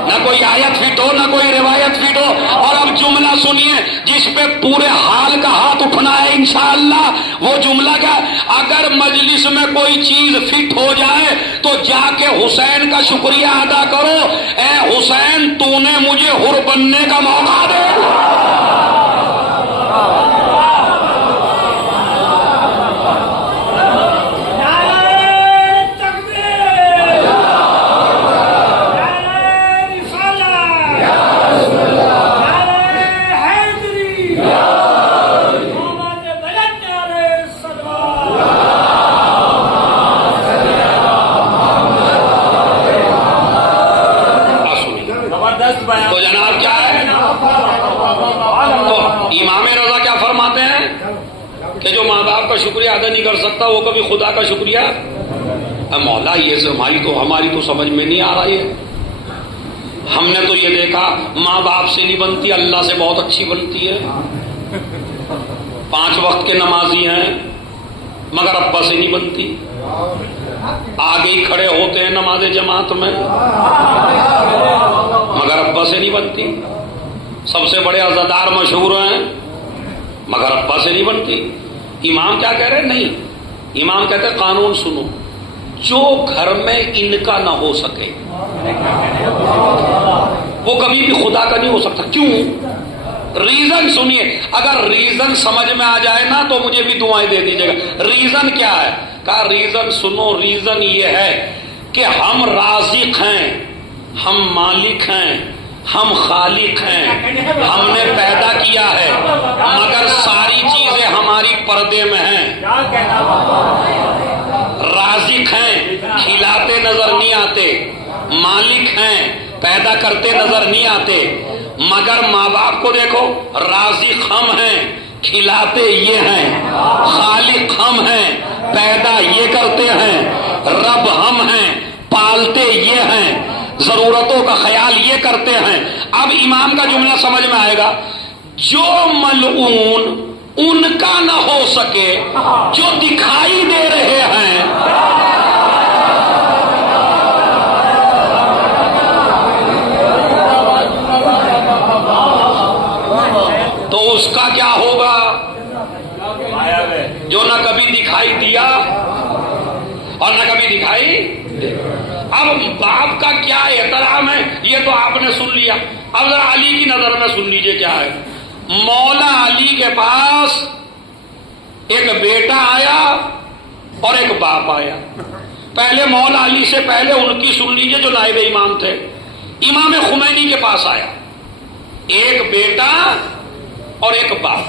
نہ کوئی آیت فٹ ہو نہ کوئی روایت فٹ ہو۔ اور اب جملہ سنیے جس پہ پورے حال کا ہاتھ اٹھنا ہے انشاءاللہ، وہ جملہ کیا؟ اگر مجلس میں کوئی چیز فٹ ہو جائے تو جا کے حسین کا شکریہ ادا کرو، اے حسین تو نے مجھے حر بننے کا موقع دے۔ تو جناب کیا ہے، تو امام رضا کیا فرماتے ہیں کہ جو ماں باپ کا شکریہ ادا نہیں کر سکتا وہ کبھی خدا کا شکریہ۔ مولا یہ ہماری تو سمجھ میں نہیں آ رہی ہے۔ ہم نے تو یہ دیکھا ماں باپ سے نہیں بنتی، اللہ سے بہت اچھی بنتی ہے۔ 5 وقت کے نمازی ہیں مگر ابا سے نہیں بنتی، آگے ہی کھڑے ہوتے ہیں نماز جماعت میں مگر ابا سے نہیں بنتی، سب سے بڑے عزادار مشہور ہیں مگر ابا سے نہیں بنتی۔ امام کیا کہہ رہے ہیں؟ نہیں، امام کہتے ہیں قانون سنو، جو گھر میں ان کا نہ ہو سکے وہ کبھی بھی خدا کا نہیں ہو سکتا۔ کیوں؟ ریزن سنیے، اگر ریزن سمجھ میں آ جائے نا تو مجھے بھی دعائیں دے دیجیے گا۔ ریزن کیا ہے؟ کہا ریزن سنو، ریزن یہ ہے کہ ہم رازق ہیں، ہم مالک ہیں، ہم خالق ہیں، ہم نے پیدا کیا ہے مگر ساری چیزیں ہماری پردے میں ہیں۔ رازق ہیں، کھلاتے نظر نہیں آتے، مالک ہیں، پیدا کرتے نظر نہیں آتے، مگر ماں باپ کو دیکھو، رازق ہم ہیں، کھلاتے یہ ہیں، خالق ہم ہیں، پیدا یہ کرتے ہیں، رب ہم ہیں، پالتے یہ ہیں، ضرورتوں کا خیال یہ کرتے ہیں۔ اب امام کا جملہ سمجھ میں آئے گا، جو ملعون ان کا نہ ہو سکے جو دکھائی دے رہے ہیں، تو اس کا کیا ہوگا؟ جو نہ کبھی دکھائی دیا اور نہ کبھی دکھائی دے۔ اب باپ کا کیا احترام ہے یہ تو آپ نے سن لیا، اب ذرا علی کی نظر میں سن لیجئے کیا ہے۔ مولا علی کے پاس ایک بیٹا آیا اور ایک باپ آیا۔ پہلے مولا علی سے پہلے ان کی سن لیجئے جو نائب امام تھے، امام خمینی کے پاس آیا، ایک بیٹا اور ایک باپ۔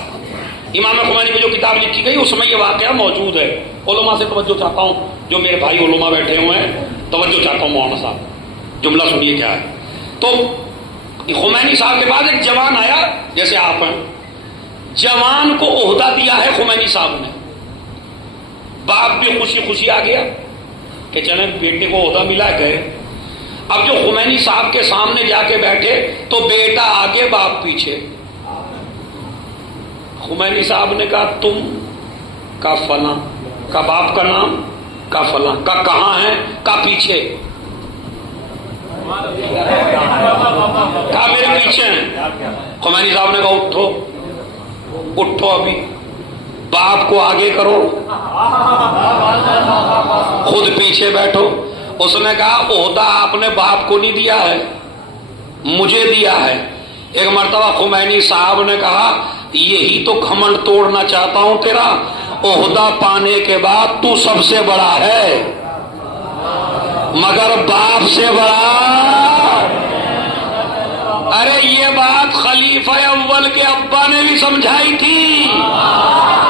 امام خمینی میں جو کتاب لکھی گئی اس میں یہ واقعہ موجود ہے۔ علماء سے توجہ چاہتا ہوں، جو میرے بھائی علماء بیٹھے ہوئے ہیں توجہ چاہتا ہوں، مولانا صاحب جملہ سنیے کیا ہے۔ تو خمینی صاحب کے بعد ایک جوان آیا جیسے آپ ہیں، جوان کو عہدہ دیا ہے خمینی صاحب نے، باپ بھی خوشی خوشی آ گیا کہ چلیں بیٹے کو عہدہ ملا گئے۔ اب جو خمینی صاحب کے سامنے جا کے بیٹھے تو بیٹا آگے باپ پیچھے۔ خمینی صاحب نے کہا تم کا فلاں کا باپ کا نام کا فلاں کا کہاں ہے کا پیچھے کا میرے پیچھے ہیں. خمینی صاحب نے کہا اٹھو اٹھو ابھی باپ کو آگے کرو خود پیچھے بیٹھو. اس نے کہا عہدہ آپ نے باپ کو نہیں دیا ہے مجھے دیا ہے. ایک مرتبہ خمینی صاحب نے کہا یہی تو گھمنڈ توڑنا چاہتا ہوں تیرا, عہدہ پانے کے بعد تو سب سے بڑا ہے مگر باپ سے بڑا. ارے یہ بات خلیفہ اول کے ابا نے بھی سمجھائی تھی.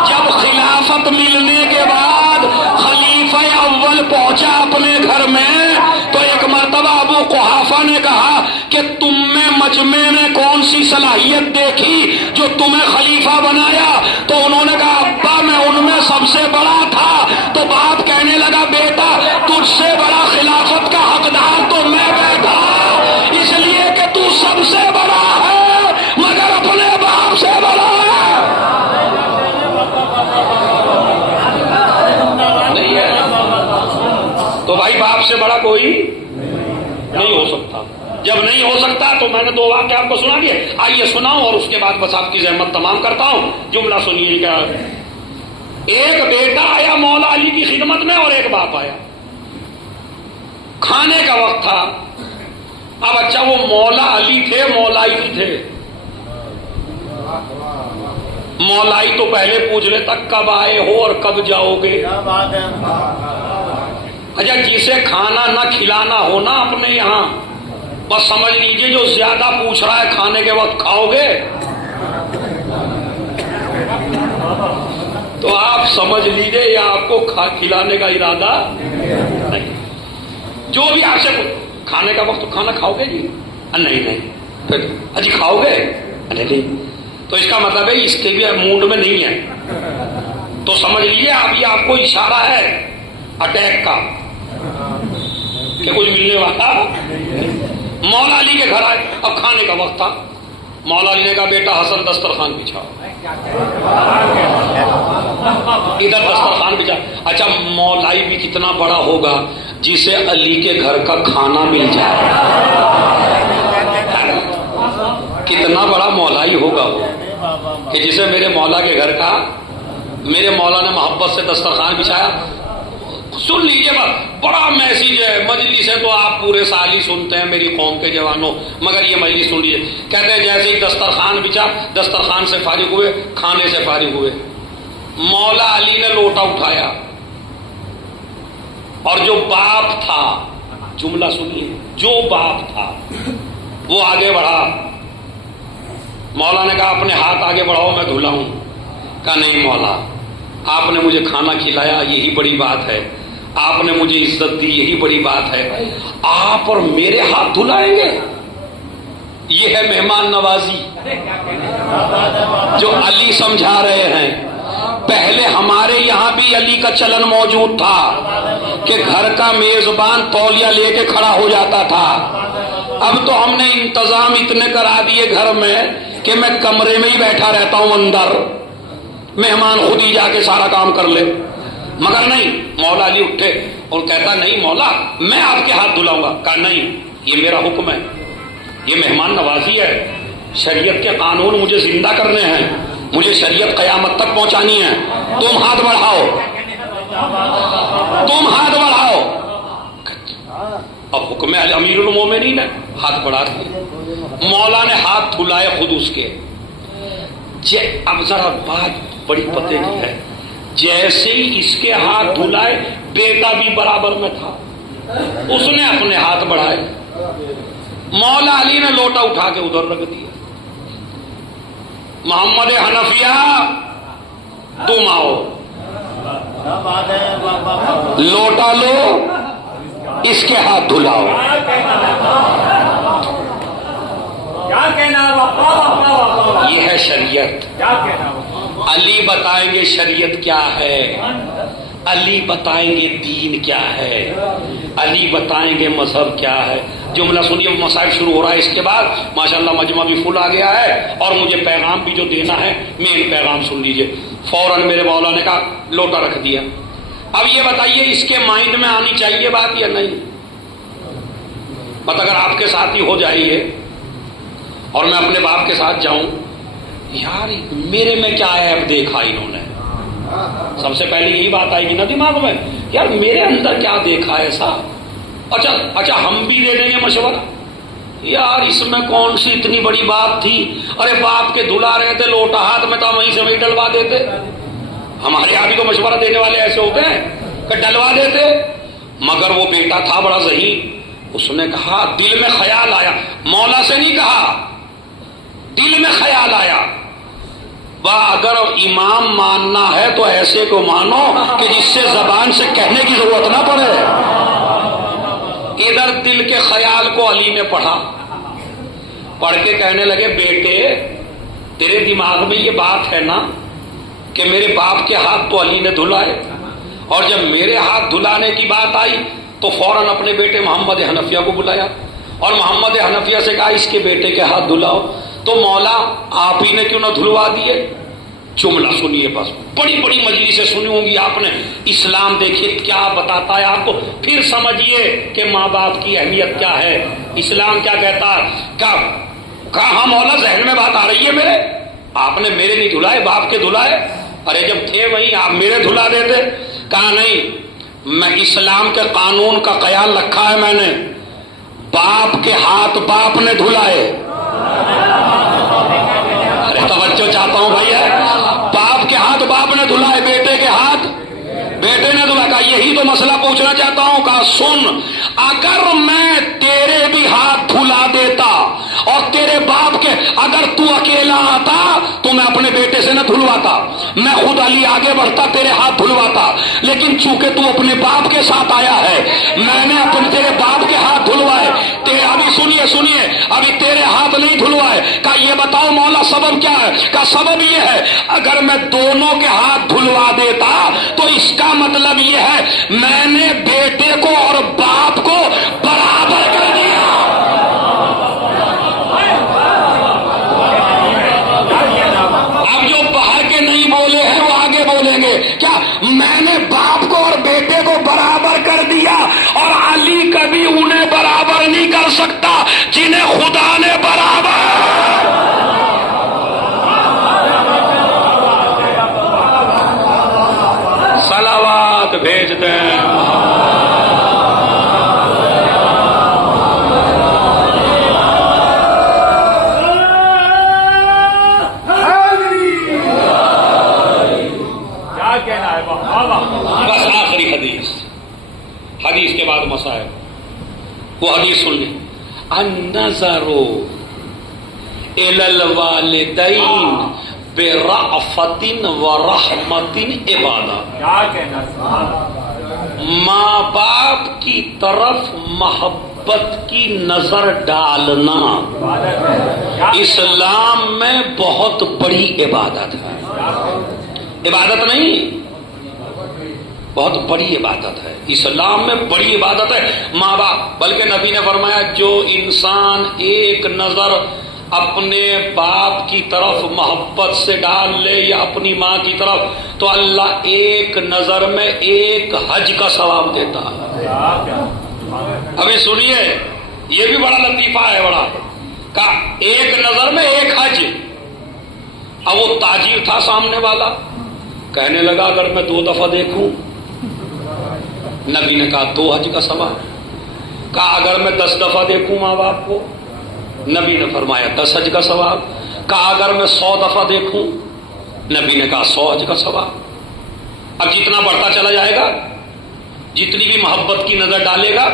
جب خلافت ملنے کے بعد خلیفہ اول پہنچا اپنے گھر میں تو ایک مرتبہ ابو قحافہ نے کہا کہ تم میں مجمع نے کون سی صلاحیت دیکھی جو تمہیں خلیفہ بنایا؟ تو انہوں نے کہا ابا میں ان میں سب سے بڑا تھا. تو باپ کہنے لگا بیٹا تجھ سے بڑا خلافت کا حقدار تو میں بیٹھا اس لیے کہ تو سب سے بڑا ہے مگر اپنے باپ سے بڑا ہے. نہیں ہے تو بھائی باپ سے بڑا کوئی نہیں ہو سکتا. جب نہیں ہو سکتا تو میں نے دو واقعہ آپ کو سنا دیا, آئیے سناؤں اور اس کے بعد بس آپ کی زحمت تمام کرتا ہوں. جملہ سنیے کیا. ایک بیٹا آیا مولا علی کی خدمت میں اور ایک باپ آیا. کھانے کا وقت تھا. اب اچھا وہ مولا علی تھے مولائی بھی تھے. مولائی تو پہلے پوچھ لیتا کب آئے ہو اور کب جاؤ گے. اچھا جسے کھانا نہ کھلانا ہو نا اپنے یہاں بس سمجھ لیجئے جو زیادہ پوچھ رہا ہے کھانے کے وقت کھاؤ گے تو آپ سمجھ لیجئے یا آپ کو کھلانے کا ارادہ نہیں. جو بھی آپ سے کھانے کا وقت تو کھانا کھاؤ گے جی؟ نہیں پھر اجی کھاؤ گے؟ نہیں. تو اس کا مطلب ہے اس کے بھی موڈ میں نہیں ہے تو سمجھ لیجئے ابھی آپ کو اشارہ ہے اٹیک کا کہ کچھ ملنے والا. مولا علی کے گھر آئے. اب کھانے کا وقت تھا. مولا علی نے کہا بیٹا حسن دسترخوان بچھاؤ. ادھر دسترخوان بچھا. اچھا مولائی بھی کتنا بڑا ہوگا جسے علی کے گھر کا کھانا مل جائے. کتنا بڑا مولائی ہوگا وہ کہ جسے میرے مولا کے گھر کا میرے مولا نے محبت سے دسترخوان بچھایا. سن لیجئے بڑا میسیج ہے. مجلس ہے تو آپ پورے سال ہی سنتے ہیں میری قوم کے جوانوں مگر یہ مجلس سن لیجئے. کہتے ہیں جیسے ہی دسترخوان بچھا دسترخوان سے فارغ ہوئے کھانے سے فارغ ہوئے. مولا علی نے لوٹا اٹھایا اور جو باپ تھا جملہ سنیے جو باپ تھا وہ آگے بڑھا. مولا نے کہا اپنے ہاتھ آگے بڑھاؤ میں دھلاؤں. کہا نہیں مولا آپ نے مجھے کھانا کھلایا یہی بڑی بات ہے. آپ نے مجھے عزت دی یہی بڑی بات ہے. آپ اور میرے ہاتھ دھلائیں گے یہ ہے مہمان نوازی جو علی سمجھا رہے ہیں. پہلے ہمارے یہاں بھی علی کا چلن موجود تھا کہ گھر کا میزبان تولیہ لے کے کھڑا ہو جاتا تھا. اب تو ہم نے انتظام اتنے کرا دیے گھر میں کہ میں کمرے میں ہی بیٹھا رہتا ہوں اندر مہمان خود ہی جا کے سارا کام کر لے. مگر نہیں مولا علی اٹھے اور کہتا نہیں مولا میں آپ کے ہاتھ دھلاؤں گا. کہا نہیں یہ میرا حکم ہے یہ مہمان نوازی ہے. شریعت کے قانون مجھے زندہ کرنے ہیں مجھے شریعت قیامت تک پہنچانی ہے. تم ہاتھ بڑھاؤ تم ہاتھ بڑھاؤ. اب حکم امیر المومنین ہے ہاتھ بڑھا دیے. مولا نے ہاتھ دھلائے خود اس کے. اب ذرا بات بڑی پتے کی ہے. جیسے ہی اس کے ہاتھ دھلائے بیٹا بھی برابر میں تھا اس نے اپنے ہاتھ بڑھائے. مولا علی نے لوٹا اٹھا کے ادھر رکھ دیا. محمد حنفیہ تم آؤ لوٹا لو اس کے ہاتھ دھلاؤ. یہ ہے شریعت. علی بتائیں گے شریعت کیا ہے. علی بتائیں گے دین کیا ہے. علی بتائیں گے مذہب کیا ہے. جملہ سنیے مسائل شروع ہو رہا ہے. اس کے بعد ماشاءاللہ مجمع بھی فل آ گیا ہے اور مجھے پیغام بھی جو دینا ہے مین پیغام سن لیجئے. فوراً میرے مولا نے کہا لوٹا رکھ دیا. اب یہ بتائیے اس کے مائنڈ میں آنی چاہیے بات یا نہیں؟ بس اگر آپ کے ساتھ ہی ہو جائیے اور میں اپنے باپ کے ساتھ جاؤں، یار میرے میں کیا عیب دیکھا انہوں نے، سب سے پہلے یہی بات آئے گی نا دماغ میں، یار میرے اندر کیا دیکھا ایسا؟ اچھا ہم بھی دے دیں گے مشورہ، یار اس میں کون سی اتنی بڑی بات تھی، ارے باپ کے دھلا رہے تھے لوٹا ہاتھ میں تھا وہیں سے وہیں ڈلوا دیتے۔ ہمارے یہاں بھی تو مشورہ دینے والے ایسے ہوتے ہیں کہ ڈلوا دیتے، مگر وہ بیٹا تھا بڑا ذہین، اس نے کہا دل میں خیال آیا، مولا سے نہیں کہا، دل میں خیال آیا، اگر امام ماننا ہے تو ایسے کو مانو کہ جس سے زبان سے کہنے کی ضرورت نہ پڑے۔ ادھر دل کے خیال کو علی نے پڑھا، پڑھ کے کہنے لگے بیٹے تیرے دماغ میں یہ بات ہے نا کہ میرے باپ کے ہاتھ تو علی نے دھلائے، اور جب میرے ہاتھ دھلانے کی بات آئی تو فوراً اپنے بیٹے محمد حنفیہ کو بلایا اور محمد حنفیہ سے کہا اس کے بیٹے کے ہاتھ دھلاؤ، تو مولا آپ ہی نے کیوں نہ دھلوا دیے؟ جملہ سنیے، بس بڑی بڑی مجلسیں سنی ہوں گی آپ نے، اسلام دیکھیے کیا بتاتا ہے آپ کو، پھر سمجھیے کہ ماں باپ کی اہمیت کیا ہے، اسلام کیا کہتا ہے۔ کہا مولا ذہن میں بات آ رہی ہے میرے، آپ نے میرے نہیں دھلائے باپ کے دھلائے، ارے جب تھے وہیں آپ میرے دھلا دیتے۔ کہا نہیں، میں اسلام کے قانون کا خیال رکھا ہے میں نے، باپ کے ہاتھ باپ نے دھلائے، ارے توجہ چاہتا ہوں بھائی، باپ کے ہاتھ باپ نے دھلائے، بیٹے کے ہاتھ بیٹے نے دھلا۔ کہا یہی تو مسئلہ پوچھنا چاہتا ہوں۔ کہا سن، اگر میں تیرے بھی ہاتھ دھلا دیتا اور تیرے باپ کے، اگر تو اکیلا آتا تو میں اپنے بیٹے سے نہ دھلواتا، میں خود علی آگے بڑھتا تیرے ہاتھ دھلواتا، لیکن چونکہ تو اپنے باپ کے ساتھ آیا ہے میں نے اپنے تیرے باپ کے ہاتھ دھلوائے۔ ابھی سنیے ابھی تیرے ہاتھ نہیں دھلوائے۔ کہا یہ بتاؤ مولا سبب کیا ہے؟ کہا سبب یہ ہے اگر میں دونوں کے ہاتھ دھلوا دیتا تو اس کا مطلب یہ ہے میں نے بیٹے کو اور باپ کو برابر کر دیا۔ اب جو باہر کے نہیں بولے ہیں وہ آگے بولیں گے، کیا میں نے باپ کو اور بیٹے کو برابر کر دیا، اور علی کبھی انہیں برابر نہیں کر سکتا جنہیں خدا نے برابر۔ صلوات بھیج دیں۔ بس آخری حدیث کے بعد مسائل، وہ حدیث سن لیں، النظر الی الوالدین برأفت ورحمت عبادت۔ ماں باپ کی طرف محبت کی نظر ڈالنا اسلام میں بہت بڑی عبادت ہے، عبادت نہیں بہت بڑی عبادت ہے، اسلام میں بڑی عبادت ہے ماں باپ۔ بلکہ نبی نے فرمایا جو انسان ایک نظر اپنے باپ کی طرف محبت سے ڈال لے یا اپنی ماں کی طرف تو اللہ ایک نظر میں ایک حج کا ثواب دیتا ہے۔ ابھی سنیے یہ بھی بڑا لطیفہ ہے، بڑا کہ ایک نظر میں ایک حج۔ اب وہ تاجر تھا سامنے والا، کہنے لگا اگر میں 2 دفعہ دیکھوں، نبی نے کہا 2 حج کا ثواب۔ کہا اگر میں 10 دفعہ دیکھوں ماں باپ کو، نبی نے فرمایا 10 حج کا ثواب۔ کہا اگر میں 100 دفعہ دیکھوں، نبی نے کہا 100 حج کا ثواب۔ اب جتنا بڑھتا چلا جائے گا، جتنی بھی محبت کی نظر ڈالے گا،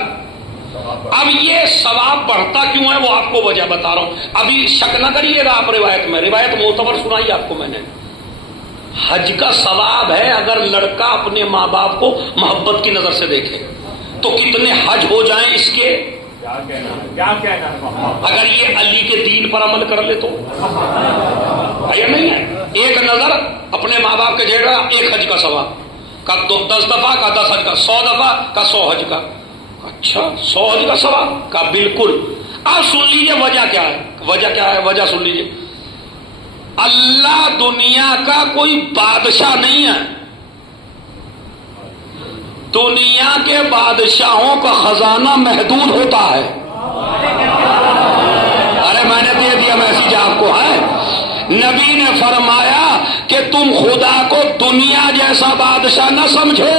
اب یہ ثواب بڑھتا کیوں ہے وہ آپ کو وجہ بتا رہا ہوں، ابھی شک نہ کریے گا آپ روایت میں، روایت معتبر سنائی آپ کو میں نے۔ حج کا ثواب ہے اگر لڑکا اپنے ماں باپ کو محبت کی نظر سے دیکھے، تو کتنے حج ہو جائیں اس کے، کیا کہنا اگر یہ علی کے دین پر عمل کر لے تو ہے یا نہیں ہے؟ ایک نظر اپنے ماں باپ کے جھیڑا، 1 حج کا ثواب کا، 10 دفعہ کا 10 حج کا، 100 دفعہ کا 100 حج کا۔ اچھا 100 حج کا ثواب کا، بالکل۔ اب سن لیجیے وجہ کیا ہے، وجہ کیا ہے، وجہ سن لیجیے۔ اللہ دنیا کا کوئی بادشاہ نہیں ہے، دنیا کے بادشاہوں کا خزانہ محدود ہوتا ہے. ارے میں نے دے دیا میسج آپ کو ہے. نبی نے فرمایا کہ تم خدا کو دنیا جیسا بادشاہ نہ سمجھو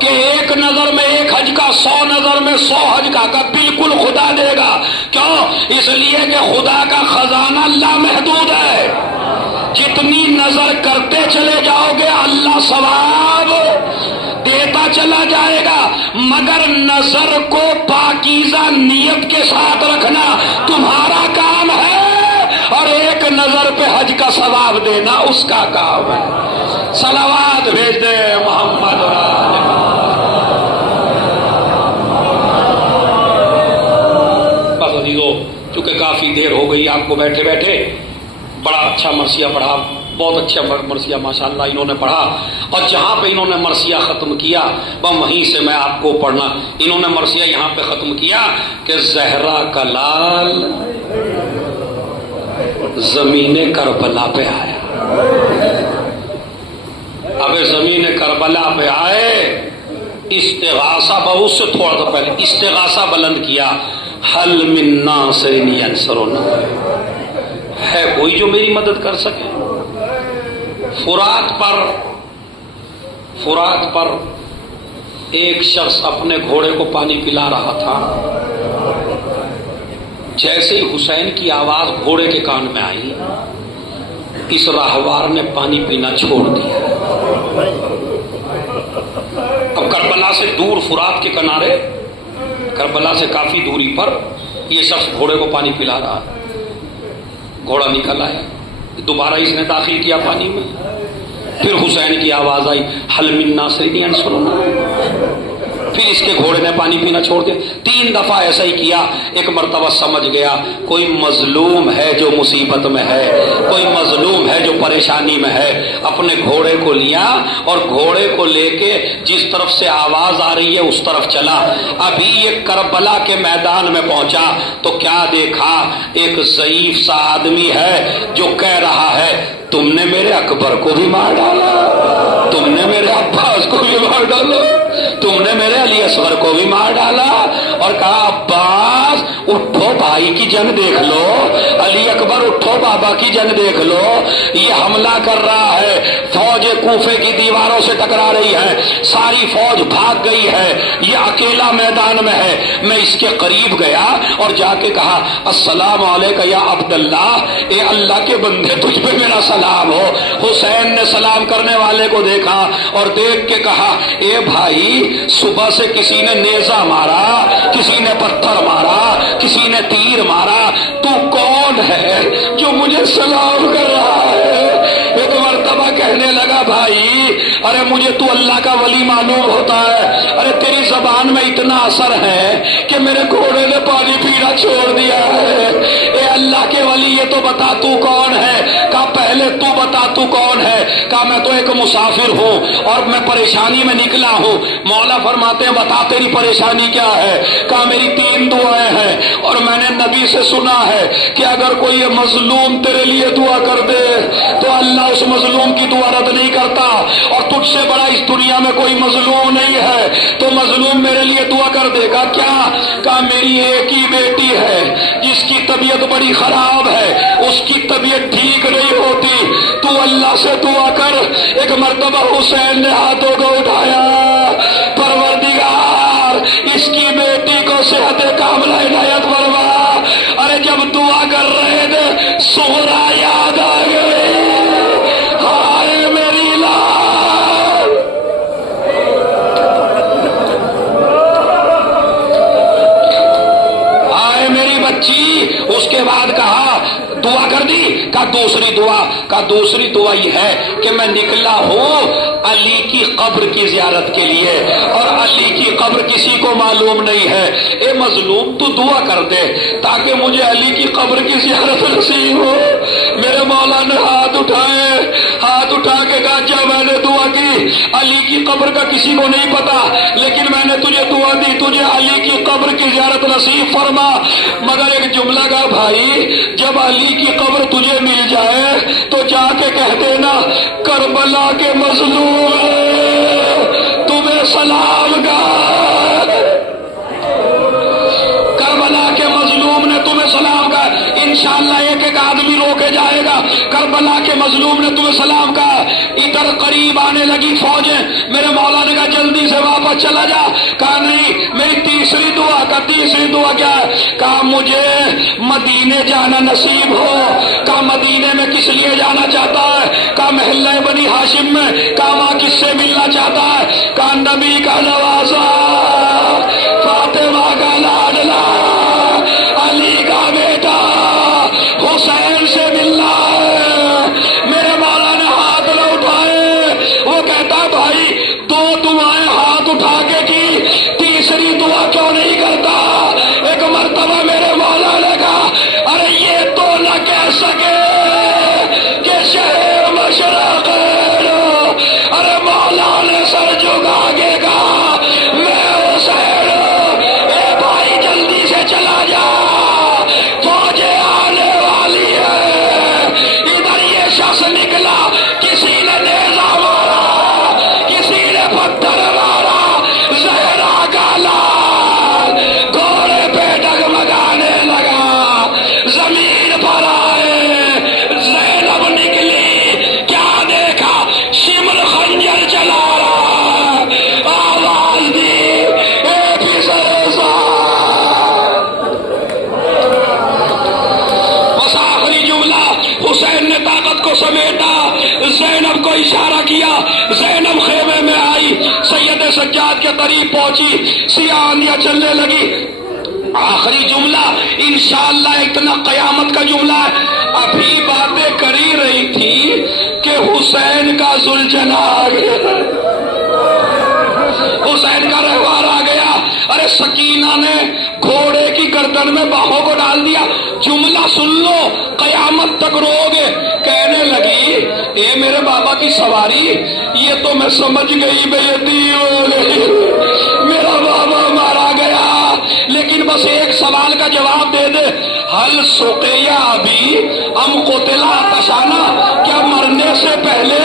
کہ ایک نظر میں ایک حج کا 100 نظر میں 100 حج کا بالکل خدا دے گا. کیوں؟ اس لیے کہ خدا کا خزانہ لامحدود ہے. جتنی نظر کرتے چلے جاؤ گے اللہ ثواب دیتا چلا جائے گا، مگر نظر کو پاکیزہ نیت کے ساتھ رکھنا تمہارا کام ہے، اور ایک نظر پہ حج کا ثواب دینا اس کا کام ہے. صلوات بھیج دے محمد بس عزیزو، چونکہ کافی دیر ہو گئی آپ کو بیٹھے بیٹھے. بڑا اچھا مرثیہ پڑھا، بہت اچھا مرثیہ ماشاءاللہ انہوں نے پڑھا، اور جہاں پہ انہوں نے مرثیہ ختم کیا وہیں سے میں آپ کو پڑھنا. انہوں نے مرثیہ یہاں پہ ختم کیا کہ زہرا کا لال زمین کربلا پہ آیا. اب زمین کربلا پہ آئے، استغاثہ بہت سے تھوڑا سا پہلے استغاثہ بلند کیا، حل من ناصر ینصرنا، ہے کوئی جو میری مدد کر سکے. فرات پر ایک شخص اپنے گھوڑے کو پانی پلا رہا تھا. جیسے ہی حسین کی آواز گھوڑے کے کان میں آئی، اس راہوار نے پانی پینا چھوڑ دیا. اب کربلا سے دور، فرات کے کنارے، کربلا سے کافی دوری پر یہ شخص گھوڑے کو پانی پلا رہا ہے. گھوڑا نکل آیا، دوبارہ اس نے داخل کیا پانی میں. پھر حسین کی آواز آئی، حل من ناصر ینصرنا. پھر اس کے گھوڑے نے پانی پینا چھوڑ دیا. 3 دفعہ ایسا ہی کیا. ایک مرتبہ سمجھ گیا کوئی مظلوم ہے جو مصیبت میں ہے، کوئی مظلوم ہے جو پریشانی میں ہے. اپنے گھوڑے کو لیا اور گھوڑے کو لے کے جس طرف سے آواز آ رہی ہے اس طرف چلا. ابھی یہ کربلا کے میدان میں پہنچا تو کیا دیکھا؟ ایک ضعیف سا آدمی ہے جو کہہ رہا ہے تم نے میرے اکبر کو بھی مار ڈالا، تم نے میرے عباس کو بھی مار ڈالا، تم نے میرے علی اصغر کو بھی مار ڈالا. اور کہا عباس اٹھو بھائی کی جنگ دیکھ لو، علی اکبر اٹھو بابا کی جنگ دیکھ لو. یہ حملہ کر رہا ہے، فوج کوفے کی دیواروں سے ٹکرا رہی ہے، ساری فوج بھاگ گئی ہے، یہ اکیلا میدان میں ہے. میں اس کے قریب گیا اور جا کے کہا السلام علیکم یا عبداللہ، اے اللہ کے بندے تجھ پہ میرا سلام ہو. حسین نے سلام کرنے والے کو دیکھا اور دیکھ کے کہا اے بھائی، صبح سے کسی نے نیزہ مارا، کسی نے پتھر مارا، کسی نے تیر مارا، تو کون ہے جو مجھے سلام کر رہا ہے؟ ایک مرتبہ کہنے لگا بھائی ارے مجھے تو اللہ کا ولی معلوم ہوتا ہے، ارے تیری زبان میں اتنا اثر ہے کہ میرے گھوڑے نے پانی پینا چھوڑ دیا ہے. اے اللہ کے ولی یہ تو بتا تو کون ہے؟ کہا پہلے تو بتا تو کون ہے؟ کہا میں تو ایک مسافر ہوں اور میں پریشانی میں نکلا ہوں. مولا فرماتے ہیں بتا تیری پریشانی کیا ہے؟ کہا میری 3 دعائیں ہیں اور میں نے نبی سے سنا ہے کہ اگر کوئی مظلوم تیرے لیے دعا کر دے تو اللہ اس مظلوم کی دعا رد نہیں کرتا، اور تجھ سے بڑا اس دنیا میں کوئی مظلوم نہیں ہے، تو مظلوم میرے لیے دعا کر دے گا کیا؟ کہا میری ایک ہی بیٹی ہے جس کی طبیعت بڑی خراب ہے، اس کی طبیعت ٹھیک نہیں ہوتی، تو اللہ سے دعا کر. ایک مرتبہ حسین نے ہاتھوں کو اٹھایا، پروردگار اس کی بیٹی کو صحت کاملہ عنایت فرما. ارے جب دعا کر رہے تھے سغرا یاد آ گئی، ہائے میری لال، ہائے میری بچی. اس کے بعد کہا دعا کر دی. کہا دوسری دعا یہ ہے کہ میں نکلا ہوں علی کی قبر کی زیارت کے لیے، اور علی کی قبر کسی کو معلوم نہیں ہے. اے مظلوم تو دعا کر دے تاکہ مجھے علی کی قبر کی زیارت نصیب ہو. میرے مولا نے ہاتھ اٹھا کے کہا جب میں نے دعا کی علی کی قبر کا کسی کو نہیں پتا، لیکن میں نے تجھے دعا دی تجھے علی کی قبر کی زیارت نصیب فرما. مگر ایک جملہ کا بھائی، جب علی کی قبر تجھے مل جائے تو جا کے کہہ دینا کربلا کے مظلوم تمہیں سلام نے تمہیں سلام کہا. انشاءاللہ ایک ایک آدمی روکے جائے گا. کربلا کے مظلوم نے تمہیں سلام کہا. ادھر قریب آنے لگی فوجیں. میرے مولا نے کہا جلدی سے واپس چلا جا. کہا نہیں, میری تیسری دعا. کا تیسری دعا کیا ہے؟ کہا مجھے مدینے جانا نصیب ہو. کہا مدینے میں کس لیے جانا چاہتا ہے؟ کہا محلہ بنی ہاشم میں. کہا وہاں کس سے ملنا چاہتا ہے؟ کہا نبی کا نوازا, فاطمہ کا لاڈلا, علی کا بیٹا حسین سے ملنا ہے. میرے مولا نے ہاتھ نہ اٹھائے. وہ کہتا بھائی دو دعائیں ہاتھ اٹھا کے کی, تیسری دعا کیوں نہیں کرتا؟ ایک مرتبہ میرے مولا نے کہا ارے یہ تو نہ کہہ سکے کہ شہر مشرق ہے. ارے مولا نے سر جھکا کے کہا میں حسین. اے بھائی جلدی سے چلا جا, فوجیں آنے والی ہے. ادھر یہ شخص نکلا, کسی نے نیزہ مارا, کسی نے پتھر مارا. زہرا کا لال گھوڑے پہ ڈگمگانے لگا. زمین پر آئے, زینب نکلی. کیا دیکھا؟ شمر خنجر چلا رہا. آواز دی اے پسر صاحب. بس آخری جملہ حسین نے طاقت کو سمیٹا, زینب کو اشارہ کیا. زینب خیمے میں آئی, سید سجاد کے قریب پہنچی, سیاہ آندیاں چلنے لگی. آخری جملہ انشاءاللہ اتنا قیامت کا جملہ ہے. ابھی باتیں کری رہی تھی کہ حسین کا ذوالجناح آ گیا, حسین کا رہوار آ گیا. ارے سکینہ نے گھوڑے کی گردن میں باہوں کو ڈال دیا. جملہ سن لو, قیامت تک رو گے. کہنے لگی اے میرے بابا کی سواری, یہ تو میں سمجھ گئی بےعزتی ہو گئی, میرا بابا مارا گیا. لیکن بس ایک سوال کا جواب دے دے, حل سقیا ابھی ام قتلا تشانا, کیا مرنے سے پہلے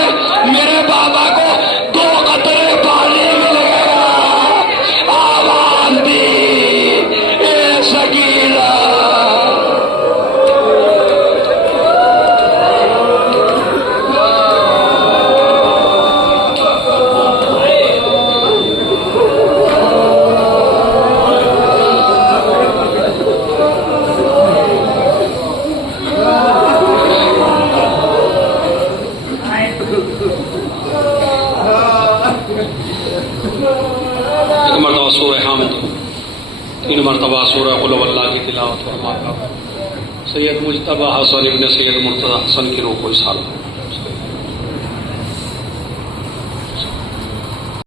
میرے بابا کو 2 قطرے پانی مل گیا؟ آواز دی اے سکینہ. ایک مرتبہ سورہ حامد, 3 مرتبہ سورہ قل واللہ کی تلاوت فرما کر سید مجتبیٰ حسن ابن سید مرتضی حسن کی روح کو اصالہ.